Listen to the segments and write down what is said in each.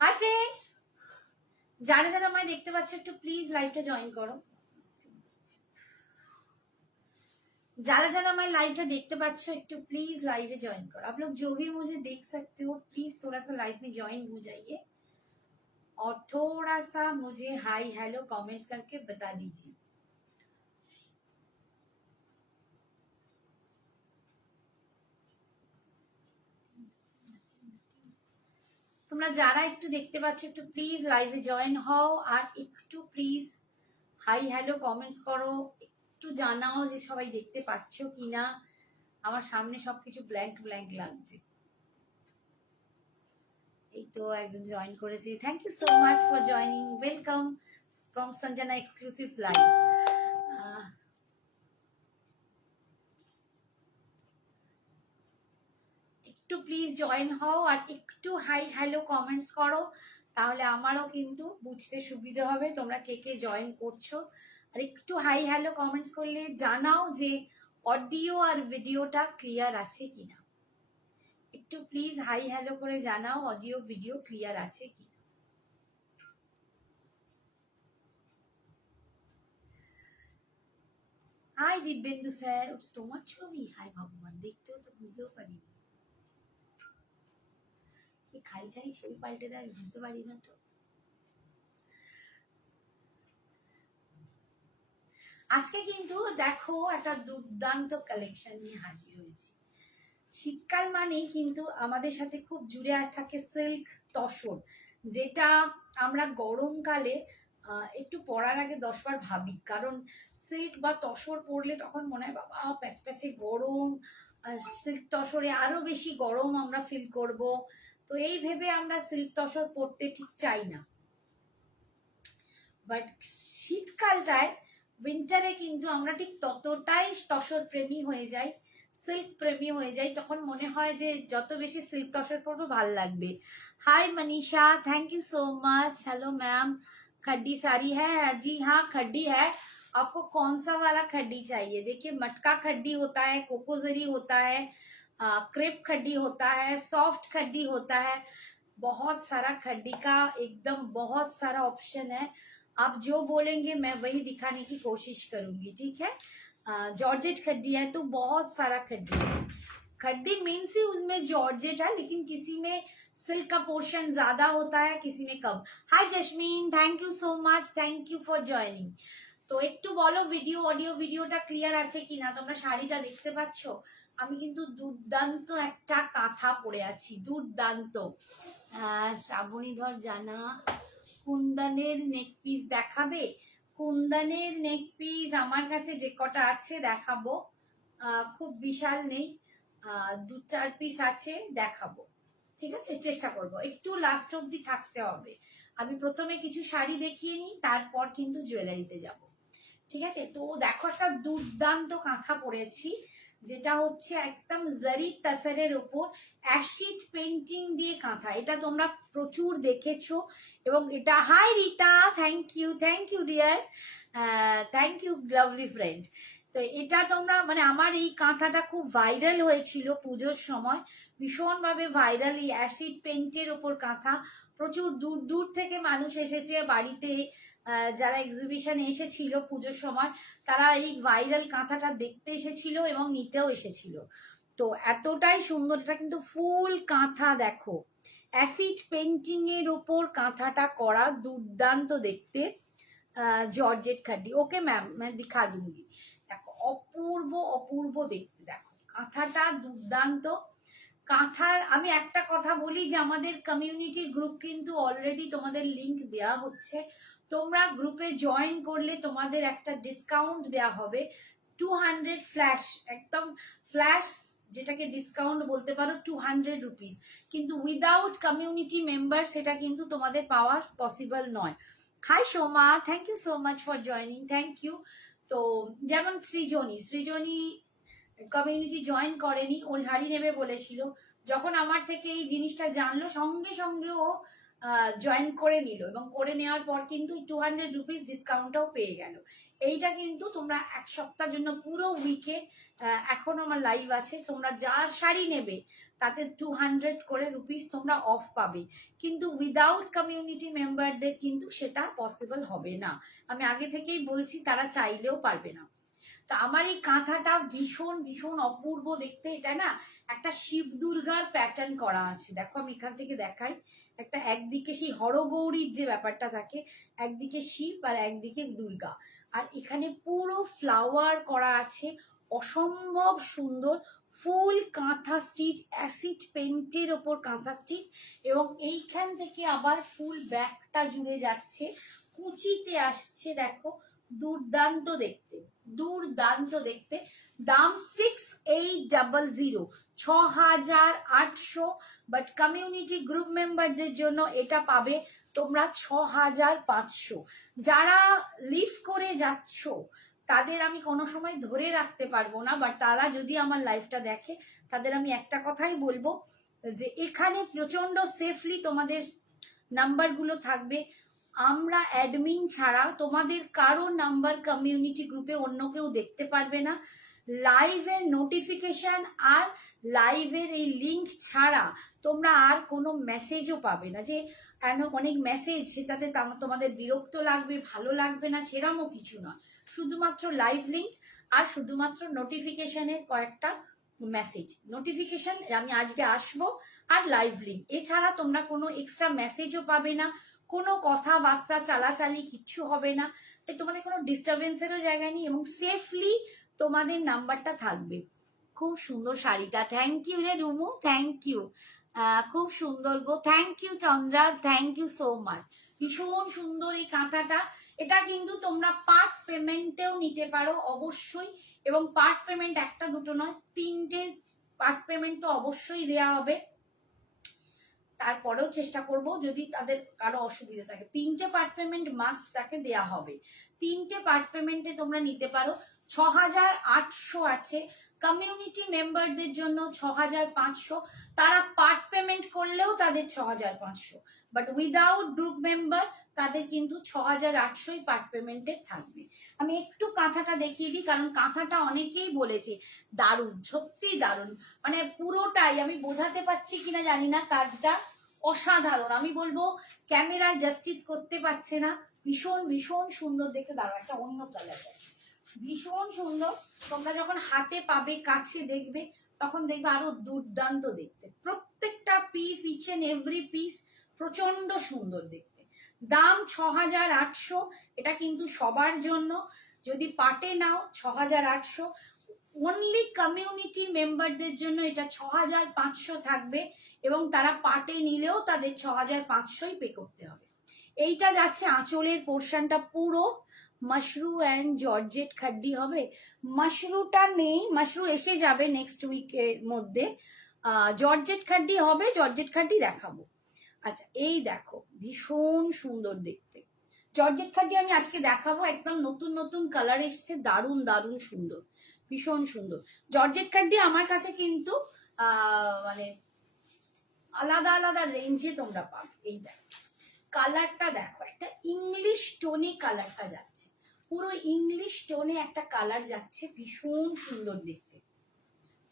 Hi friends, যারা যারা আমায় দেখতে পাচ্ছ একটু प्लीज लाइव ज्वाइन करो। যারা যারা हमारे लाइव देखते पाচ্ছ একটু प्लीज लाइव ज्वाइन करो। आप लोग जो भी मुझे देख सकते हो प्लीज थोड़ा सा लाइव में ज्वाइन हो जाइए और थोड़ा सा मुझे हाई हेलो कमेंट्स करके बता दीजिए। তোমরা যারা একটু দেখতে পাচ্ছ একটু প্লিজ লাইভে জয়েন হও আর একটু প্লিজ হাই হ্যালো কমেন্টস করো, একটু জানাও যে সবাই দেখতে পাচ্ছ কিনা। আমার সামনে সবকিছু ব্ল্যাঙ্ক ব্ল্যাঙ্ক লাগছে। এই তো একজন জয়েন করেছে, thank you so much for joining, welcome from Sanjana exclusive live. একটু প্লিজ জয়েন হও আর একটু হাই হ্যালো কমেন্টস করো, তাহলে আমারও কিন্তু বুঝতে সুবিধা হবে তোমরা কে কে জয়েন করছো। আর একটু হাই হ্যালো কমেন্টস করলে জানাও যে অডিও আর ভিডিওটা ক্লিয়ার আছে কিনা। একটু প্লিজ হাই হ্যালো করে জানাও অডিও ভিডিও ক্লিয়ার আছে কিনা। হাই দিব্যেন্দু স্যার, ওটা তোমার ছবি? হাই ভগবান, দেখতেও তো বুঝতেও পারি খাই খাই ছবি পাল্টে দেয়, বুঝতে পারি না তো। আজকে কিন্তু দেখো একটা দুর্দান্ত কালেকশন নিয়ে হাজির হয়েছি। শীতকাল মানেই কিন্তু আমাদের সাথে খুব জুড়ে থাকে সিল্ক তসর, যেটা আমরা গরমকালে একটু পরার আগে 10 বার ভাবি, কারণ সিল্ক বা তসর পরলে তখন মনে হয় বাবা প্যাচপ্যাচে গরম, সিল্ক তসরে আরো বেশি গরম আমরা ফিল করব। তো এই ভেবে আমরা সিল্ক তসর পরতে ঠিক চাই না, বাট শীতকালটায় উইন্টারে কিন্তু আমরা ঠিক ততটাই তসর প্রেমী হয়ে যাই, সিল্ক প্রেমী হয়ে যাই। তখন মনে হয় যে যত বেশি সিল্ক তসর পরবো ভাল লাগবে। Hi Manisha, thank you so much. Hello ma'am, khaddi sari है? जी हाँ खड्डी है। आपको कौन सा वाला खड्डी चाहिए? देखिए मटका खड्डी होता है, कोकोजरी होता है, क्रेप खड्डी होता है, सॉफ्ट खड्डी होता है, बहुत सारा खड्डी का एकदम बहुत सारा ऑप्शन है। आप जो बोलेंगे मैं वही दिखाने की कोशिश करूंगी, ठीक है। जॉर्जेट खड्डी है तो बहुत सारा खड्डी है। खड्डी मीन्स ही उसमें जॉर्जेट है, लेकिन किसी में सिल्क का पोर्शन ज्यादा होता है, किसी में कम। Hi Jasmine, thank you so much, thank you for joining. তো একটু বলো ভিডিও অডিও ভিডিওটা ক্লিয়ার আছে কিনা। তোমরা শাড়িটা দেখতে পাচ্ছ, আমি কিন্তু দুর্দান্ত একটা কাঁথা পরে আছি, দুর্দান্ত। শ্রাবণীধর জানা কুন্দনের নেক পিস দেখাবে? কুন্দনের নেক পিস আমার কাছে যে কটা আছে দেখাবো, খুব বিশাল নেই, 2-4 পিস আছে, দেখাবো, ঠিক আছে, চেষ্টা করব। একটু লাস্ট অবধি থাকতে হবে। আমি প্রথমে কিছু শাড়ি দেখিয়ে নিই, তারপর কিন্তু জুয়েলারিতে যাব, ঠিক আছে। তো দেখো একটা দুর্দান্ত কাঁথা পরেছি, যেটা হচ্ছে একদম জারি তাসারের উপর অ্যাসিড পেন্টিং দিয়ে কাঁথা। এটা তোমরা প্রচুর দেখেছো এবং এটা, hi Rita, thank you dear, thank you lovely friend. তো এটা তোমরা মানে আমার এই কাঁথাটা খুব ভাইরাল হয়েছিল পুজোর সময়, ভীষণভাবে ভাইরাল। এই অ্যাসিড পেন্টের ওপর কাঁথা, প্রচুর দূর দূর থেকে মানুষ এসেছে বাড়িতে, যারা এক্সিবিশনে এসেছিল পুজোর সময় তারা এই ভাইরাল কাঁথাটা দেখতে এসেছিল এবং নিতেও এসেছিল। তো এতটাই সুন্দর, এটা কিন্তু ফুল কাঁথা, দেখো অ্যাসিড পেন্টিং এর ওপর কাঁথাটা করা, দুর্দান্ত দেখতে। জর্জেট খাড্ডি, ওকে ম্যাম मैं दिखा दूंगी। দেখো অপূর্ব অপূর্ব দেখতে, দেখো কাঁথাটা দুর্দান্ত। কাঁথার আমি একটা কথা বলি যে আমাদের কমিউনিটি গ্রুপ কিন্তু অলরেডি তোমাদের লিংক দেওয়া হচ্ছে, তোমরা গ্রুপে জয়েন করলে তোমাদের একটা ডিসকাউন্ট দেওয়া হবে 200 ফ্ল্যাশ, একদম ফ্ল্যাশ যেটাকে ডিসকাউন্ট বলতে পারো 200 রুপিস, কিন্তু উইদাউট কমিউনিটি মেম্বার সেটা কিন্তু তোমাদের পাওয়া পসিবল নয়। Hi Soma, thank you so much for joining, thank you. তো যেমন সৃজনী কমিউনিটি জয়েন করেনি, ওর শাড়ি নেবে বলেছিল, যখন আমার থেকে এই জিনিসটা জানলো সঙ্গে সঙ্গে ও জয়েন করে নিল এবং করে নেওয়ার পর কিন্তু 200 রুপিস ডিসকাউন্টটাও পেয়ে গেল। এইটা কিন্তু তোমরা এক সপ্তাহের জন্য পুরো উইকে এখন আমার লাইভ আছে, তোমরা যা শাড়ি নেবে তাতে 200 করে রুপিস তোমরা অফ পাবে, কিন্তু উইদাউট কমিউনিটি মেম্বারদের কিন্তু সেটা পসিবল হবে না। আমি আগে থেকেই বলছি, তারা চাইলেও পারবে না। তা আমার এই কাঁথাটা ভীষণ ভীষণ অপূর্ব দেখতে। এটা না একটা শিব দুর্গার প্যাটার্ন করা আছে, দেখো আমি এখান থেকে দেখাই। একটা একদিকে সেই হরগৌরীর যে ব্যাপারটা থাকে, একদিকে শিব আর একদিকে দুর্গা, আর এখানে পুরো ফ্লাওয়ার করা আছে, অসম্ভব সুন্দর ফুল কাঁথা স্টিচ, অ্যাসিড পেন্টের ওপর কাঁথা স্টিচ, এবং এইখান থেকে আবার ফুল ব্যাকটা জুড়ে যাচ্ছে, কুচিতে আসছে, দেখো দুর্দান্ত দেখতে, দুর্দান্ত দেখতে। দাম 6800, 6800, বাট কমিউনিটি গ্রুপ মেম্বারদের জন্য এটা পাবে তোমরা 6500। যারা লিভ করে যাচ্ছ তাদের আমি কোনো সময় ধরে রাখতে পারবো না, বাট তারা যদি আমার লাইফটা দেখে তাদের আমি একটা কথাই বলবো, যে এখানে প্রচন্ড সেফলি তোমাদের নাম্বারগুলো থাকবে। আমরা অ্যাডমিন ছাড়া তোমাদের কারো নাম্বার কমিউনিটি গ্রুপে অন্য কেউ দেখতে পারবে না। লাইভের নোটিফিকেশন আর লাইভের এই লিঙ্ক ছাড়া তোমরা আর কোনো মেসেজও পাবে না, যে অনেক মেসেজ সেটাতে তোমাদের বিরক্ত লাগবে, ভালো লাগবে না, সেরকমও কিছু নয়। শুধুমাত্র লাইভ লিঙ্ক আর শুধুমাত্র নোটিফিকেশনের কয়েকটা মেসেজ, নোটিফিকেশন আমি আজকে আসবো আর লাইভ লিঙ্ক, এছাড়া তোমরা কোনো এক্সট্রা মেসেজও পাবে না, কোনো কথাবার্তা চালাচালি কিচ্ছু হবে না, তাই তোমাদের কোনো ডিস্টারবেন্সেরও জায়গা নেই, এবং সেফলি তোমাদের নাম্বারটা থাকবে। খুব সুন্দর শাড়িটা, থ্যাংক ইউ রে রুমু, থ্যাংক ইউ, খুব সুন্দর গো, thank you Chandra, thank you so much. ভীষণ সুন্দর এই কাঁথাটা। এটা কিন্তু তোমরা পার্ট পেমেন্টেও নিতে পারো অবশ্যই, এবং পার্ট পেমেন্ট একটা দুটো নয়, 3টে পার্ট পেমেন্ট তো অবশ্যই দেওয়া হবে। তারপরেও চেষ্টা করব যদি তাদের কারো অসুবিধা থাকে, 3টে পার্ট পেমেন্ট মাস্ট তাকে দেয়া হবে। 3টে পার্ট পেমেন্টে তোমরা নিতে পারো। 6800 আছে কমিউনিটি মেম্বারদের জন্য, 6500, তারা পার্ট পেমেন্ট করলেও তাদের 6500, বাট উইদাউট গ্রুপ মেম্বার তাদের কিন্তু 6800ই পার্ট পেমেন্টের থাকবে। আমি একটু কাঁথাটা দেখিয়ে দিই, কারণ কাঁথাটা অনেকেই বলেছে দারুণ, সত্যি দারুণ, মানে পুরোটাই আমি বোঝাতে পারছি কিনা জানি না, কাজটা অসাধারণ। আমি বলবো ক্যামেরায় জাস্টিস করতে পারছে না, ভীষণ ভীষণ সুন্দর দেখতে। দাঁড়াও একটা অন্য কালার, ভীষণ সুন্দর। তোমরা যখন হাতে পাবে, কাছে দেখবে, তখন দেখবে আরো দুর্দান্ত দেখতে। প্রত্যেকটা piece, each and every piece প্রচন্ড সুন্দর দেখতে। দাম 6800, এটা কিন্তু সবার জন্য। যদি পাটে নাও 6800, অনলি কমিউনিটি মেম্বারদের জন্য এটা 6500 থাকবে, এবং তারা পাটে নিলেও তাদের 6500ই পে করতে হবে। এইটা যাচ্ছে আঁচলের পোর্শনটা পুরো মাশরু অ্যান্ড জর্জেট খাড্ডি হবে। মাশরুটা নেই, মাশরু এসে যাবে নেক্সট উইকের মধ্যে। জর্জেট খাড্ডি হবে, জর্জেট খাড্ডি দেখাবো। আচ্ছা এই দেখো, ভীষণ সুন্দর দেখতে জর্জেট খাড্ডি আমি আজকে দেখাবো, একদম নতুন নতুন কালার এসছে, দারুণ দারুণ সুন্দর, ভীষণ সুন্দর জর্জেট খাড্ডি। আমার কাছে কিন্তু মানে আলাদা আলাদা রেঞ্জে তোমরা পাবে। এই দেখো কালারটা, দেখো একটা ইংলিশ টোনে কালারটা যাচ্ছে, পুরো ইংলিশ টোনে একটা কালার যাচ্ছে, ভীষণ সুন্দর দেখতে,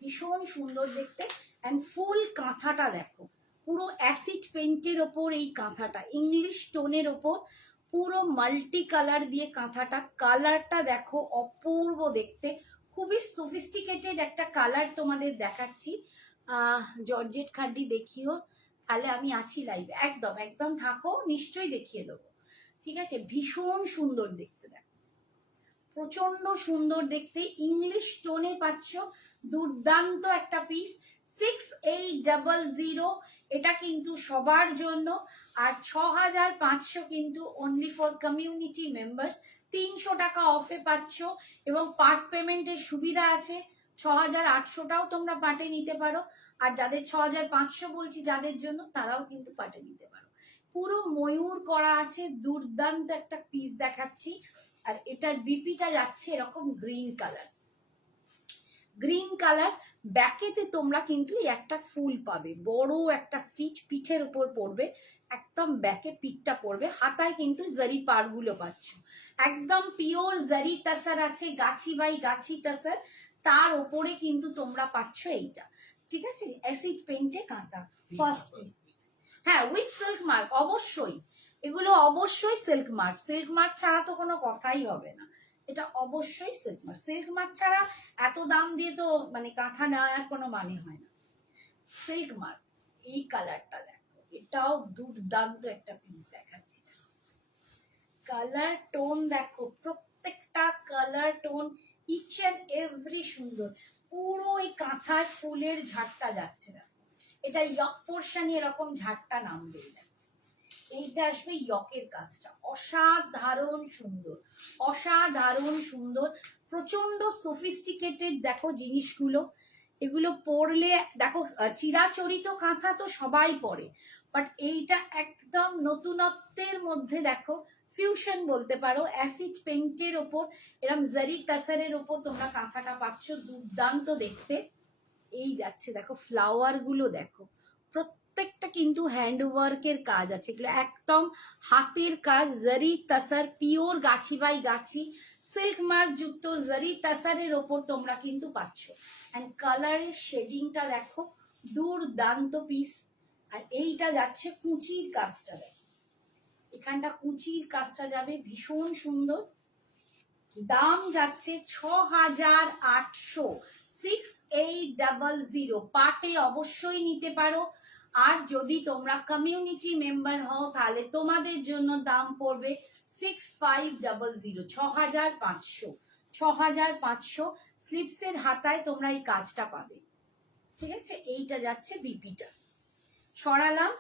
ভীষণ সুন্দর দেখতে। অ্যান্ড ফুল কাঁথাটা দেখো, পুরো অ্যাসিড পেন্টের ওপর এই কাঁথাটা, ইংলিশ টোনের ওপর পুরো মাল্টি কালার দিয়ে কাঁথাটা, কালারটা দেখো অপূর্ব দেখতে, খুবই সফিস্টিকেটেড একটা কালার তোমাদের দেখাচ্ছি। জর্জেট খাড্ডি দেখিও, তাহলে আমি আছি লাইভে, একদম একদম থাকো, নিশ্চয়ই দেখিয়ে দেবো, ঠিক আছে। ভীষণ সুন্দর দেখতে, দেখো প্রচন্ড সুন্দর দেখতে, ইংলিশ টোনে পাচ্ছ, দুর্দান্ত একটা পিস। 6800, এটা কিন্তু সবার জন্য। আর 6500 কিন্তু অনলি ফর কমিউনিটি মেম্বার্স, 300 টাকা অফে পাচ্ছ, এবং পার্ট পেমেন্টের সুবিধা আছে। 6800টাও তোমরা পার্টে নিতে পারো, আর যাদের 6500 বলছি যাদের জন্য, তারাও কিন্তু পার্টে নিতে পারো। পুরো ময়ূর করা আছে, দুর্দান্ত একটা পিস দেখাচ্ছি। আর এটার বিপিটা যাচ্ছে এরকম গ্রিন কালার, গ্রিন কালার। ব্যাকেতে তোমরা কিন্তু একটা ফুল পাবে, বড় একটা স্টিচ পিঠের উপর পড়বে, একদম ব্যাকে পিঠটা পড়বে, হাতায় কিন্তু জারি পারগুলো পাচ্ছ, একদম পিওর জারি তাসার আছে, গাছি বাই গাছি তাসার, তার ওপরে কিন্তু তোমরা পাচ্ছ এইটা, ঠিক আছে, অ্যাসিড পেইন্টে কাঁথা ফার্স্ট পিস। হ্যাঁ, উইথ সিল্ক মার্ক, অবশ্যই এগুলো অবশ্যই সিল্ক মার্ক, সিল্ক মার্ক ছাড়া তো কোনো কথাই হবে না, এটা অবশ্যই সিল্ক মার্ক, সিল্ক মার্ক ছাড়া এত দাম দিয়ে তো মানে কাঁথা নেওয়ার কোনো মানে হয় না। সিল্ক মার্ক, এই কালারটা দেখো, এটাও দুর্দান্ত একটা পিস দেখাচ্ছি, কালার টোন দেখো, প্রত্যেকটা colour tone each and every সুন্দর, পুরো এই কাঁথায় ফুলের ঝাড়টা যাচ্ছে না, এটা ইয়ক পোর্শনে এরকম ঝাড়টা নামবে, এইটা আসবে ইয়কের কাজটা, অসাধারণ সুন্দর, অসাধারণ সুন্দর, প্রচন্ড সফিস্টিকেটেড দেখো জিনিসগুলো, এগুলো পরলে দেখো চিরাচরিত কাঁথা তো সবাই পরে, বাট এইটা একদম নতুনত্বের মধ্যে দেখো, ফিউশন বলতে পারো, অ্যাসিড পেইন্টের ওপর এরকম জারি কাসারের ওপর তোমরা কাঁথাটা পাচ্ছ, দুর্দান্ত দেখতে। এই যাচ্ছে দেখো ফ্লাওয়ার গুলো দেখো, প্রত্যেকটা কিন্তু হ্যান্ডওয়ার্কের কাজ আছে, এগুলো একদম হাতের কাজ, জারি তাসার, pure Gachhi by Gachhi silk mark যুক্ত জারি তাসারের ওপর তোমরা কিন্তু পাচ্ছ, অ্যান্ড কালারের শেডিংটা দেখো, দুর্দান্ত পিস। আর এইটা যাচ্ছে কুচির কাজটা দেখো, এখানটা কুচির কাজটা যাবে ভীষণ সুন্দর, দাম যাচ্ছে ৬,৮০০, 6800, পাটে অবশ্যই নিতে পারো, আর যদি তোমরা কমিউনিটি মেম্বার হও তাহলে তোমাদের জন্য দাম পড়বে 6500, ৬,৫০০, ৬,৫০০ স্লিপসের হাতায় তোমরা এই কাজটা পাবে, ঠিক আছে। এইটা যাচ্ছে বিপিটা, সরালাম।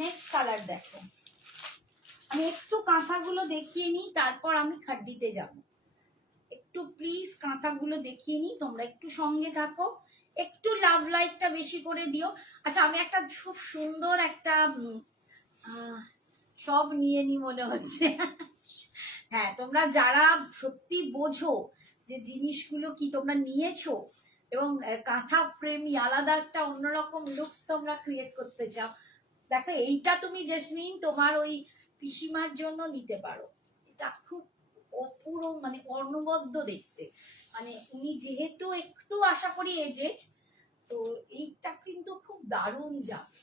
নেক্সট কালার দেখো, আমি একটু কাঁথাগুলো দেখিয়ে নিই, তারপর আমি খাড্ডিতে যাব, একটু প্লিজ কাঁথাগুলো দেখিয়ে নিই, তোমরা একটু সঙ্গে থাকো, একটু লাভ লাইকটা বেশি করে দিও। আচ্ছা, আমি একটা খুব সুন্দর একটা সব নিয়ে নি মনে হচ্ছে হ্যাঁ, তোমরা যারা সত্যি বোঝো যে জিনিসগুলো কি তোমরা নিয়েছো এবং কাঁথা প্রেমী, আলাদা একটা অন্যরকম লুকস তোমরা ক্রিয়েট করতে চাও, দেখো এইটা তুমি জেসমিন তোমার ওই পিসিমার জন্য নিতে পারো, এটা খুব অপুরো মানে অনবদ্য দেখতে, মানে উনি যেহেতু একটু আশা করি এজেড, তো এইটা কিন্তু খুব দারুণ যাবে,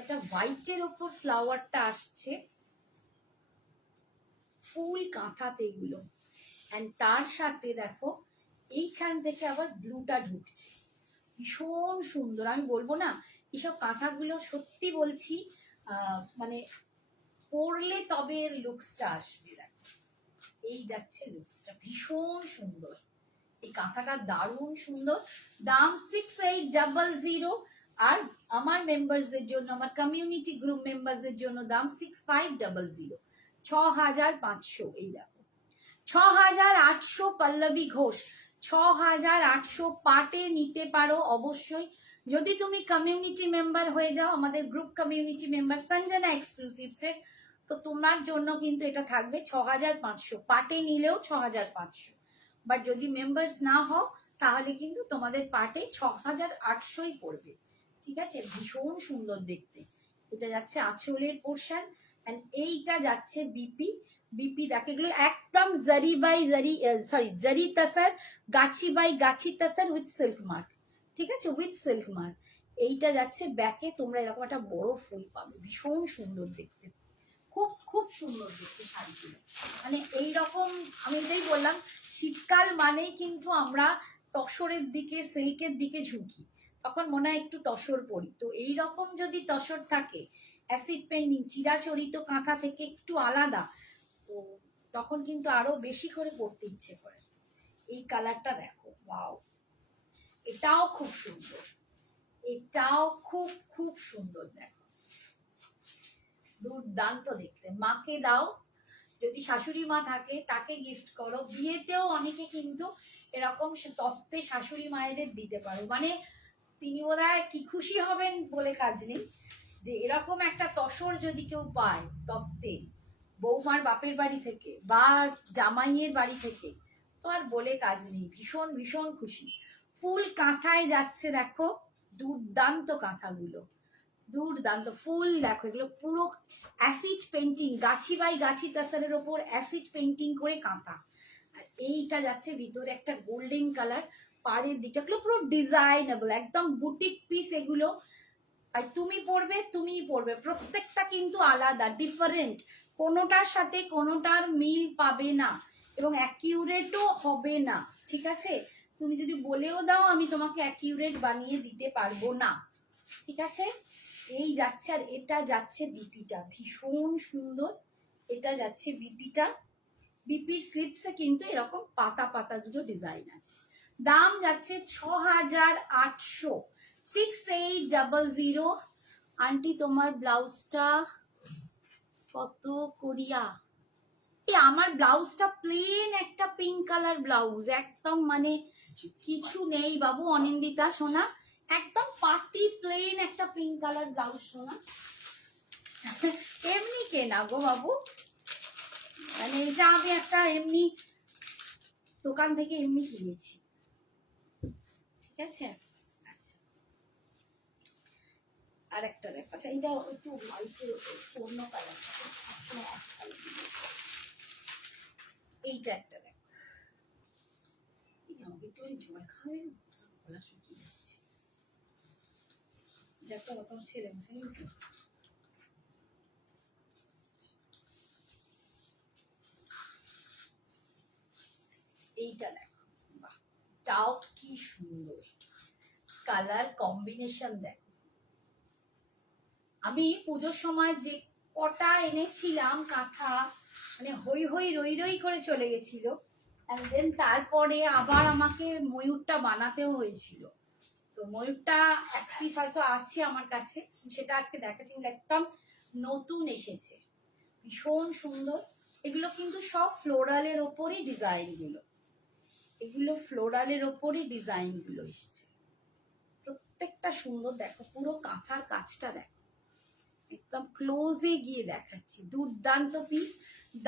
একটা হোয়াইটের ওপর ফ্লাওয়ারটা আসছে ফুল কাঁথাতে এগুলো, অ্যান্ড তার সাথে দেখো এইখান থেকে আবার ব্লুটা ঢুকছে, ভীষণ সুন্দর। আমি বলবো না, এইসব কাঁথাগুলো সত্যি বলছি মানে পরলে তবে এর লুকসটা আসবে, দেখো এই যাচ্ছে লুকসটা, ভীষণ সুন্দর, এই কাঁথাটা দারুণ সুন্দর, দাম 6800, আর আমার মেম্বারসদের জন্য, আমার কমিউনিটি গ্রুপ মেম্বারসদের জন্য দাম 6500, ৬,৫০০। এই দেখো ৬,৮০০ পল্লবী ঘোষ, ৬,৮০০ পাটে নিতে পারো অবশ্যই, যদি তুমি কমিউনিটি মেম্বার হয়ে যাও, আমাদের গ্রুপ কমিউনিটি মেম্বার সঞ্জনা এক্সক্লুসিভসের, তো তোমার জন্য কিন্তু এটা থাকবে ৬,৫০০, পাটে নিলেও ৬,৫০০, বাট যদি মেম্বার্স না হও তাহলে কিন্তু তোমাদের পাটে ৬,৮০০ই পড়বে, ঠিক আছে। ভীষণ সুন্দর দেখতে, এটা যাচ্ছে আঁচলের পোর্শন, এন্ড এইটা যাচ্ছে বিপি, বিপি দেখে গেলে একদম জারি বাই জারি, সরি জারি তাসার, গাছি by Gachhi তাসার with silk mark, ঠিক আছে, উইথ সিল্ক মার্ক। এইটা যাচ্ছে ব্যাকে, তোমরা এরকম একটা বড় ফুল পাবে, ভীষণ সুন্দর দেখতে, খুব খুব সুন্দর দেখতে শাড়িগুলো, মানে এইরকম, আমি এটাই বললাম, শীতকাল মানেই কিন্তু আমরা তসরের দিকে, সিল্কের দিকে ঝুঁকি, তখন মনে হয় একটু তসর পরি, তো এইরকম যদি তসর থাকে, অ্যাসিড পেন্ডিং চিরাচরিত কাঁথা থেকে একটু আলাদা, তো তখন কিন্তু আরো বেশি করে পড়তে ইচ্ছে করে। এই কালারটা দেখো, ওয়াও, এটাও খুব সুন্দর, এটাও খুব খুব সুন্দর, দেখো দুর্দান্ত দেখতে, মাকে দাও, যদি শাশুড়ি মা থাকে তাকে গিফট করো, বিয়েতেও অনেকে কিন্তু এরকম তত্ত্বে শাশুড়ি মায়েদের দিতে পারো, মানে তিনি বোধহয় কি খুশি হবেন বলে কাজ নেই, যে এরকম একটা তসর যদি কেউ পায় তত্ত্বে, বৌমার বাপের বাড়ি থেকে বা জামাইয়ের বাড়ি থেকে, তো আর বলে কাজ নেই, ভীষণ ভীষণ খুশি। ফুল কাঁথায় যাচ্ছে দেখো, দুর্দান্ত কাঁথাগুলো, দুর্দান্ত ফুল। দেখো এগুলো পুরো অ্যাসিড পেন্টিং, গাছি বাই গাছি তাসারের ওপর অ্যাসিড পেন্টিং করে কাঁথা। আর এইটা যাচ্ছে ভিতরে একটা গোল্ডেন কালার, পাড়ের দিকটাগুলো পুরো ডিজাইনেবল, একদম বুটিক পিস এগুলো। আর তুমি পরবে, প্রত্যেকটা কিন্তু আলাদা, ডিফারেন্ট, কোনোটার সাথে কোনোটার মিল পাবে না এবং অ্যাকিউরেটও হবে না। ঠিক আছে, তুমি যদি বলেও দাও আমি তোমাকে অ্যাকিউরেট বানিয়ে দিতে পারবো না। ঠিক আছে, এই যাচ্ছে। আর এটা যাচ্ছে বিপিটা, ভীষণ সুন্দর। এটা যাচ্ছে বিপিটা, বিপির স্লিপসে কিন্তু এরকম পাতা পাতা দুটো ডিজাইন আছে। দাম যাচ্ছে 6800, 6800। আন্টি তোমার ব্লাউজটা কত করিয়া? এই আমার ব্লাউজটা প্লেন একটা পিঙ্ক কালার ব্লাউজ, একদম মানে কিছু নেই বাবু। অনিন্দিতা সোনা, একদম পাতি প্লেন একটা পিঙ্ক কালার ব্লাউজ সোনা। এমনি কেনা গো বাবু, মানে এটা আমি একটা এমনি দোকান থেকে এমনি কিনেছি। ঠিক আছে, আচ্ছা আর একটা দেখ। আচ্ছা এটা একটু হোয়াইটের অন্য কালার, এইটা একটা দেখ। আমাকে একটু জল খাবে, গলা শুকিয়ে যাচ্ছে। দেখো রকম ছেলে মশাই এইটা দেখো, বাহ, তাও কি সুন্দর কালার কম্বিনেশন। দেখো আমি পুজোর সময় যে কটা এনেছিলাম কাঁথা, মানে হই হই রই রই করে চলে গেছিল। অ্যান্ড দেন তারপরে আবার আমাকে ময়ূরটা বানাতেও হয়েছিল। তো ময়ূরটা এক পিস হয়তো আছে আমার কাছে, সেটা আজকে দেখাচ্ছি। একদম নতুন এসেছে, ভীষণ সুন্দর। এগুলো কিন্তু সব ফ্লোরালের ওপরই ডিজাইনগুলো, এগুলো ফ্লোরালের ওপরই ডিজাইনগুলো এসছে, প্রত্যেকটা সুন্দর। দেখো পুরো কাঁথার কাজটা দেখো, একদম ক্লোজে গিয়ে দেখাচ্ছি, দুর্দান্ত পিস।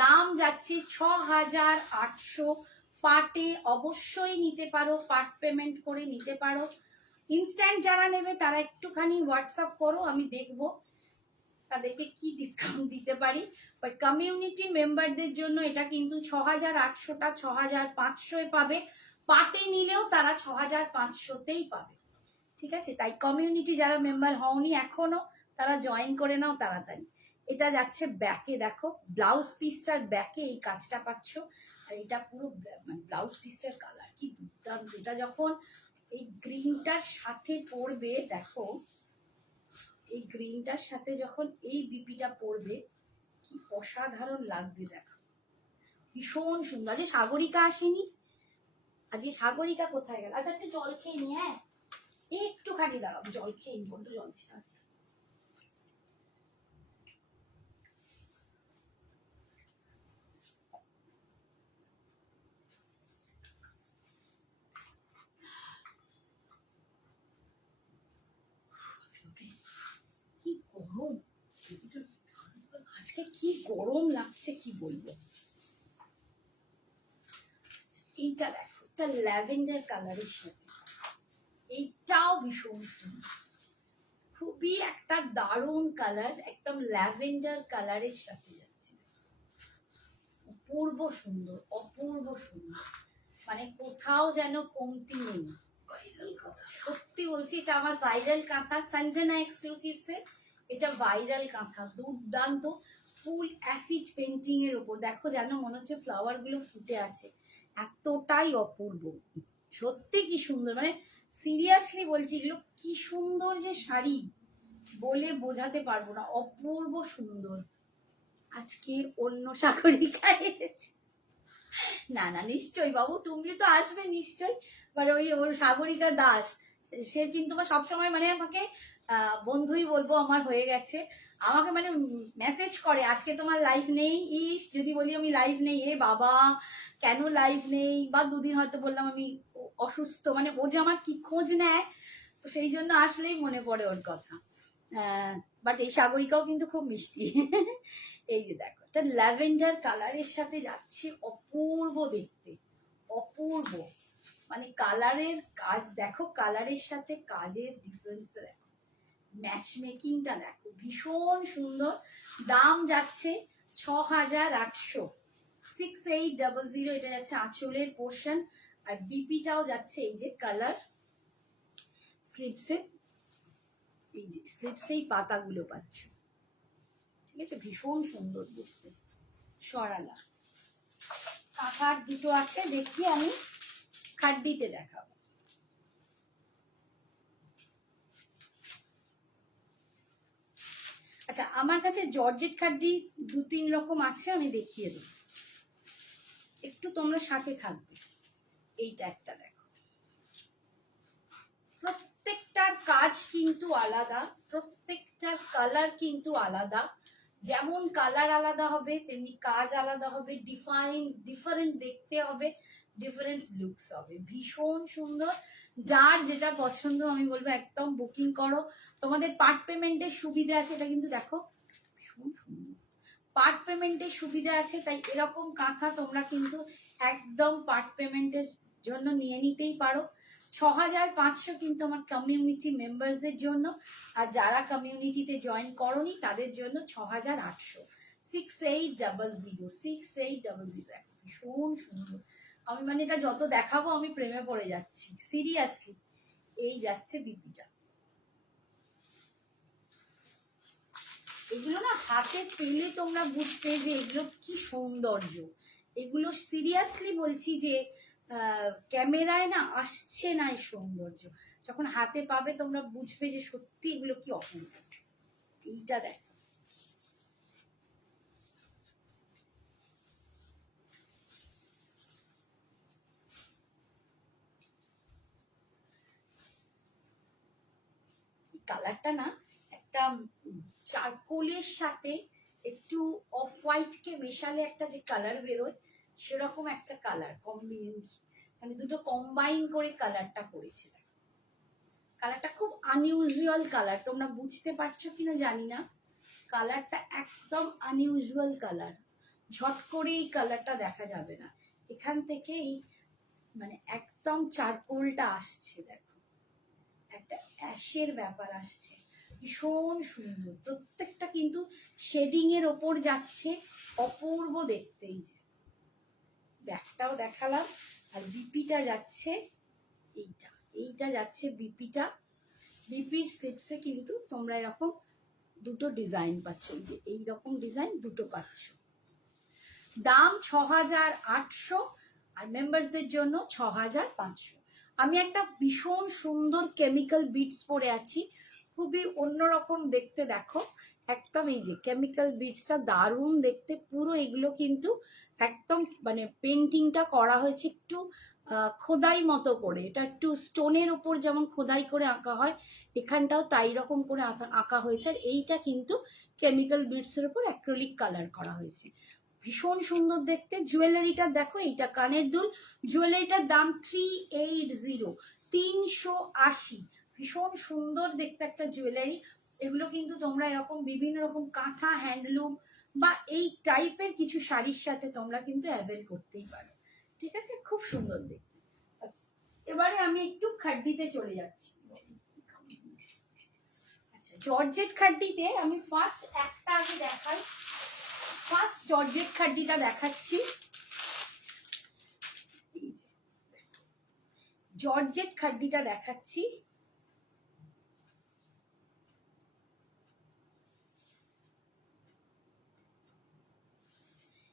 দাম যাচ্ছে 6800। পার্টে অবশ্যই নিতে পারো, পার্ট পেমেন্ট করে নিতে পারো। ইনস্ট্যান্ট যারা নেবে তারা একটুখানি হোয়াটসঅ্যাপ করো, আমি দেখবো তাদেরকে কি ডিসকাউন্ট দিতে পারি। বাট কমিউনিটি মেম্বারদের জন্য এটা কিন্তু 6800টা 6500 পাবে, পার্টে নিলেও তারা 6500তেই পাবে। ঠিক আছে, তাই কমিউনিটি যারা মেম্বার হওনি এখনো, তারা জয়েন করে নাও তাড়াতাড়ি। এটা যাচ্ছে ব্যাকে, দেখো ব্লাউজ পিসটার ব্যাকে এই কাজটা পাচ্ছ। আর এটা পুরো মানে ব্লাউজ পিসটার কালার কি দুর্দান্ত। এটা যখন এই গ্রিনটার সাথে পরবে, দেখো এই গ্রিনটার সাথে যখন এই বিপিটা পরবে কি অসাধারণ লাগবে। দেখো ভীষণ সুন্দর। আজকে সাগরিকা আসেনি, আজকে সাগরিকা কোথায় গেল? আচ্ছা একটু জল খেয়ে নি, হ্যাঁ একটুখানি দাঁড়াও, জল খেয়ে নি, বড্ড জল দিস। কি গরম আজকে, কি গরম লাগছে কি বলবো। এইটা দেখো, এটা ল্যাভেন্ডার কালারের সাথে, এইটাও ভীষণ সুন্দর, খুবই একটা দারুণ কালার, একদম ল্যাভেন্ডার কালারের সাথে যাচ্ছে, অপূর্ব সুন্দর, অপূর্ব সুন্দর, মানে কোথাও যেন কমতি নেই। সত্যি বলছি, এটা আমার ভাইরাল কাঁথা, সঞ্জনা এক্সক্লুসিভসে এটা ভাইরাল কাঁথা, দুর্দান্ত। ফুল অ্যাসিড পেন্টিং এর উপর দেখো, যেন মনে হচ্ছে ফ্লাওয়ার গুলো ফুটে আছে, এতটাই অপূর্ব। সত্যি কি সুন্দর, মানে সিরিয়াসলি বলছি, এগুলো কি সুন্দর যে শাড়ি, বলে বোঝাতে পারবো না, অপূর্ব সুন্দর। আজকে অন্য সাগরিকা এসেছে, না না নিশ্চয়ই বাবু, তুমি তো আসবে নিশ্চয়ই। মানে ওর সাগরিকা দাস, সে কিন্তু সবসময় মানে আমাকে বন্ধুই বলবো আমার হয়ে গেছে, আমাকে মানে মেসেজ করে আজকে তোমার লাইভ নেই। ইস যদি বলি আমি লাইভ নেই, এ বাবা কেন লাইভ নেই, বা দুদিন হয়তো বললাম আমি অসুস্থ, মানে ও যে আমার কি খোঁজ নেয়, তো সেই জন্য আসলেই মনে পড়ে ওর কথা। বাট এই সাগরিকাও কিন্তু খুব মিষ্টি। এই যে দেখো, এটা ল্যাভেন্ডার কালারের সাথে যাচ্ছে, অপূর্ব দেখতে, অপূর্ব। মানে কালারের কাজ দেখো, কালারের সাথে কাজের ডিফারেন্সটা দেখো, ম্যাচ মেকিংটা দেখো, ভীষণ সুন্দর। দাম যাচ্ছে 6,800, 6800। এটা যাচ্ছে আঁচলের পোর্শন, আর বিপিটাও যাচ্ছে এই যে কালার স্লিপসে, এই যে স্লিপসেই পাতাগুলো পাচ্ছ, ঠিক আছে, ভীষণ সুন্দর দেখতে, সরালা। কাঁথার দুটো আছে, দেখি আমি খাড্ডিতে দেখাবো। আচ্ছা, আমার কাছে জর্জেট খাড্ডি 2-3 রকম আছে, আমি দেখিয়ে দেবো, একটু তোমরা সাথে থাকবে। এইটা একটা দেখো, প্রত্যেকটার কাজ কিন্তু আলাদা, প্রত্যেকটার কালার কিন্তু আলাদা, যেমন কালার আলাদা হবে তেমনি কাজ আলাদা হবে, ডিফারেন্ট দেখতে হবে, ডিফারেন্ট লুকস হবে, ভীষণ সুন্দর। যার যেটা পছন্দ আমি বলবো একদম বুকিং করো। তোমাদের পার্ট পেমেন্টের সুবিধা আছে, এটা কিন্তু দেখো ভীষণ সুন্দর, পার্ট পেমেন্টের সুবিধা আছে, তাই এরকম কাঁথা তোমরা কিন্তু একদম পার্ট পেমেন্টের জন্য নিয়ে নিতেই পারো। 6,500 কিন্তু আমার কমিউনিটি মেম্বারসদের জন্য, আর যারা কমিউনিটিতে জয়েন করনি তাদের জন্য 6,800, 6800, 6800। ভীষণ সুন্দর, আমি মানে এটা যত দেখাবো আমি প্রেমে পড়ে যাচ্ছি সিরিয়াসলি। এই যাচ্ছে বিপিটা, এগুলো না হাতে পেলে তোমরা বুঝতে যে এগুলো কি সৌন্দর্য। এগুলো সিরিয়াসলি বলছি যে ক্যামেরায় না আসছে না এই সৌন্দর্য, যখন হাতে পাবে তোমরা বুঝবে যে সত্যি এগুলো কি অপূর্ব। এইটা দেখ, কালারটা না একটা চারকোলের সাথে একটু অফ হোয়াইট কে মেশালে একটা যে কালার বেরোয়, সেরকম একটা কালার কম্বিনেশন, মানে দুটো কম্বাইন করে কালারটা করেছে। কালারটা খুব আনইউজুয়াল কালার, তোমরা বুঝতে পারছো কিনা জানি না, কালারটা একদম আনইউজুয়াল কালার, ঝট করে এই কালারটা দেখা যাবে না, এখান থেকেই মানে একদম চারকোলটা আসছে, দেখো একটা অ্যাশের ব্যাপার আসছে, ভীষণ সুন্দর। প্রত্যেকটা কিন্তু শেডিং এর ওপর যাচ্ছে, অপূর্ব দেখতে। এই যে ব্যাকটাও দেখালাম, আর বিপিটা যাচ্ছে এইটা, এইটা যাচ্ছে বিপিটা। বিপির স্লিপসে কিন্তু তোমরা এরকম দুটো ডিজাইন পাচ্ছ, এই যে এইরকম ডিজাইন দুটো পাচ্ছ। দাম 6,800, আর মেম্বারসদের জন্য 6,500। আমি একটা ভীষণ সুন্দর কেমিক্যাল বিটস পরে আছি, খুবই অন্যরকম দেখতে, দেখো একদম এই যে কেমিক্যাল বিটসটা দারুণ দেখতে, পুরো এগুলো কিন্তু একদম মানে পেন্টিংটা করা হয়েছে একটু খোদাই মতো করে, এটা একটু স্টোনের ওপর যেমন খোদাই করে আঁকা হয়, এখানটাও তাই রকম করে আঁকা হয়েছে। আর এইটা কিন্তু কেমিক্যাল বিটসের উপর অ্যাক্রিলিক কালার করা হয়েছে, ভীষণ সুন্দর দেখতে। জুয়েলারিটা দেখো, এইটা কানের দুল, জুয়েলারিটার দাম 380, 380, ভীষণ সুন্দর দেখতে একটা জুয়েলারি। এগুলো কিন্তু তোমরা এরকম বিভিন্ন রকম কাঁথা, হ্যান্ডলুম বা এই টাইপের কিছু শাড়ির সাথে তোমরা কিন্তু অ্যাভেল করতেই পারো, ঠিক আছে, খুব সুন্দর দেখতে। আচ্ছা, এবারে আমি একটু খাড্ডিতে চলে যাচ্ছি। আচ্ছা, জর্জেট খাড্ডিতে আমি ফার্স্ট একটা আগে দেখাই, ফার্স্ট জর্জেট খাড্ডিটা দেখাচ্ছি। জর্জেট খাড্ডিটা দেখাচ্ছি,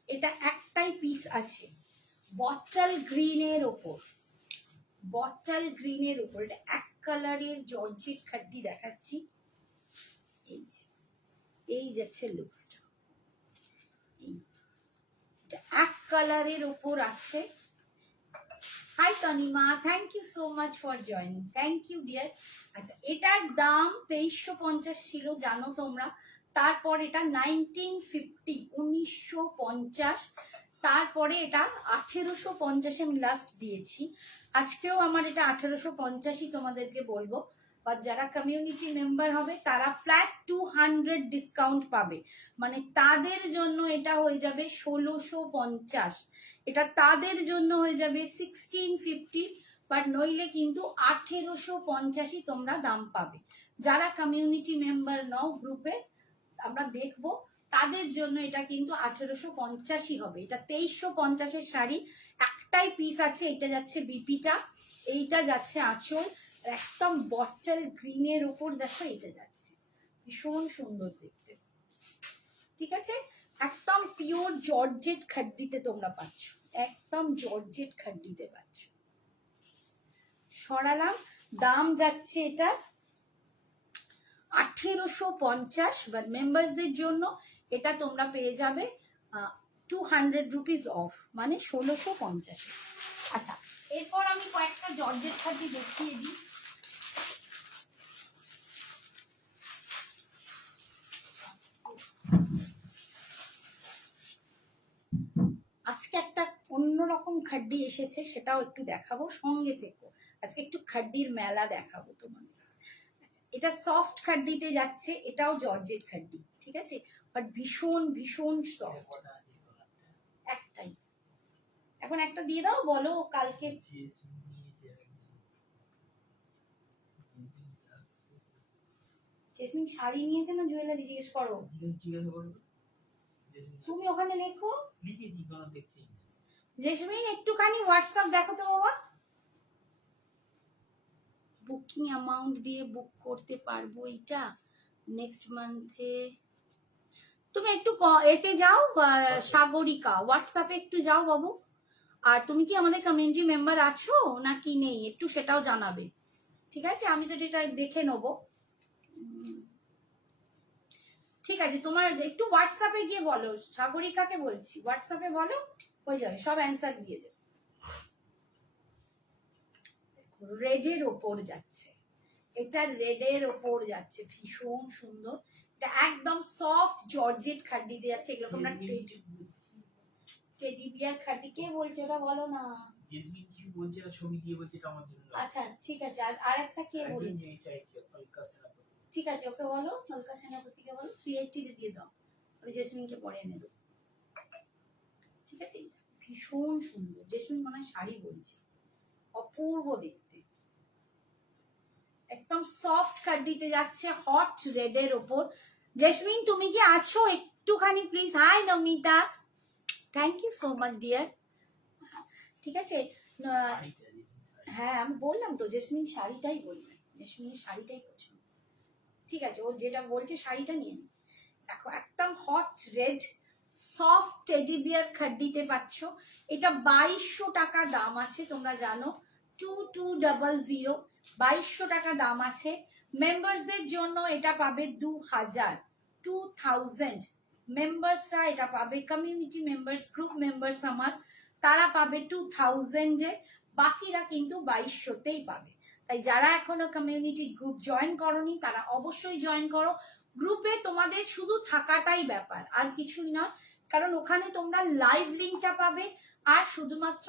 এটা একটাই পিস আছে বটল গ্রিনের ওপর, বটল গ্রিনের ওপর, এটা এক কালারের জর্জেট খাড্ডি দেখাচ্ছি। এই যে এই যাচ্ছে লুকসটা, এটা এক কালারের ওপর আছে। Hi Tanima, thank you so much for joining, thank you dear. আচ্ছা, এটার দাম 2350 ছিল জানো তোমরা, তারপর এটা 1950, 1950, তারপরে এটা 1850 আমি লাস্ট দিয়েছি। আজকেও আমার এটা 1850ই তোমাদেরকে বলবো, বা যারা কমিউনিটি মেম্বার হবে তারা ফ্ল্যাট 200 ডিসকাউন্ট পাবে, মানে তাদের জন্য এটা হয়ে যাবে 1650, এটা তাদের জন্য হয়ে যাবে 1650, বাট নইলে কিন্তু 1850 তোমরা দাম পাবে। যারা কমিউনিটি মেম্বার নও গ্রুপে, আমরা দেখবো তাদের জন্য এটা কিন্তু 1850 হবে। এটা 2350 শাড়ি, একটাই পিস আছে। এটা যাচ্ছে বিপিটা, এইটা যাচ্ছে আঁচল, একদম বটল গ্রিনের উপর দেখো এটা যাচ্ছে, ভীষণ সুন্দর দেখতে। ঠিক আছে, একদম পিওর জর্জেট খাড্ডিতে তোমরা পাচ্ছ, একদম জর্জেট খাড্ডিতে পাচ্ছ। সরালাম, দাম যাচ্ছে এটা 1850, বাট মেম্বারসদের জন্য এটা তোমরা পেয়ে যাবে 200 রুপিস অফ, মানে 1650। আচ্ছা, এরপর আমি কয়েকটা জর্জেট খাড্ডি দেখিয়ে দিই। আজকে একটা অন্যরকম খাড্ডি এসেছে, সেটাও একটু দেখাবো, সঙ্গে থেকো। আজকে একটু খাড্ডির মেলা দেখাবো তোমাদের। এটা সফট খাড্ডিতে যাচ্ছে, এটাও জর্জেট খাড্ডি, ঠিক আছে, বাট ভীষণ ভীষণ সফট। একটাই, এখন একটা দিয়ে দাও, বলো কালকে। জেসমিন শাড়ি নিয়েছে না জুয়েলারি, জিজ্ঞেস করো, তুমি ওখানে লেখো। জেসমিন একটুখানি হোয়াটসঅ্যাপ দেখো তো বাবা। বুকিং অ্যামাউন্ট দিয়ে বুক করতে পারবো এটা নেক্সট মান্থে। তুমি একটু এতে যাও, সাগরিকা হোয়াটসঅ্যাপে একটু যাও বাবু। আর তুমি কি আমাদের কমিউনিটি মেম্বার আছো নাকি নেই, একটু সেটাও জানাবে, ঠিক আছে? আমি তো যেটা দেখে নেবো। ঠিক আছে, তোমার একটু হোয়াটসঅ্যাপে গিয়ে বলো, সাগরিকাকে বলছি, হোয়াটসঅ্যাপে বলো, হয়ে যাবে, সব অ্যান্সার দিয়ে দেবে। রেডের ওপর যাচ্ছে, এটা রেডের ওপর যাচ্ছে, ভীষণ সুন্দর। এটা একদম সফট জর্জেট খাড্ডি দিয়ে যাচ্ছে, এরকম না টেডি বিয়ার খাড্ডি। কে বলছে ওটা বলো না? জেসমিন কি বলছে, ছবি দিয়ে বলছে এটা আমার জন্য। আচ্ছা ঠিক আছে, আর একটা কে বলেছে? ঠিক আছে, ওকে বলো, হালকা সেনাপতিকে বলো 380 দিয়ে দাও, আমি জেসমিনকে পরে এনে দেবো, ঠিক আছে? ভীষণ সুন্দর, জেসমিন মনে হয় শাড়ি বলছে, অপূর্ব দেখতে, একদম সফট খাড্ডিতে যাচ্ছে, হট রেডের ওপর। জেসমিন তুমি কি আছো? একটুখানি please. Hi Namita, thank you so much dear. ঠিক আছে, হ্যাঁ আমি বললাম তো জেসমিন শাড়িটাই বলবে, জেসমিনের শাড়িটাই পছন্দ। ঠিক আছে, ও যেটা বলছে শাড়িটা নিয়ে নি। দেখো একদম hot red soft teddy bear খাড্ডিতে পাচ্ছ। এটা 2200 টাকা দাম আছে, তোমরা জানো, 2200, 2200 টাকা দাম আছে। মেম্বার্সদের জন্য এটা পাবে 2000 মেম্বার্সরা এটা পাবে, কমিউনিটি মেম্বার্স, গ্রুপ মেম্বার্স আমার, তারা পাবে 2000-এ, বাকিরা কিন্তু 2200-তেই পাবে। তাই যারা এখনো কমিউনিটি গ্রুপ জয়েন করনি তারা অবশ্যই জয়েন করো। গ্রুপে তোমাদের শুধু থাকাটাই ব্যাপার, আর কিছুই না, কারণ ওখানে তোমরা লাইভ লিঙ্কটা পাবে, আর শুধুমাত্র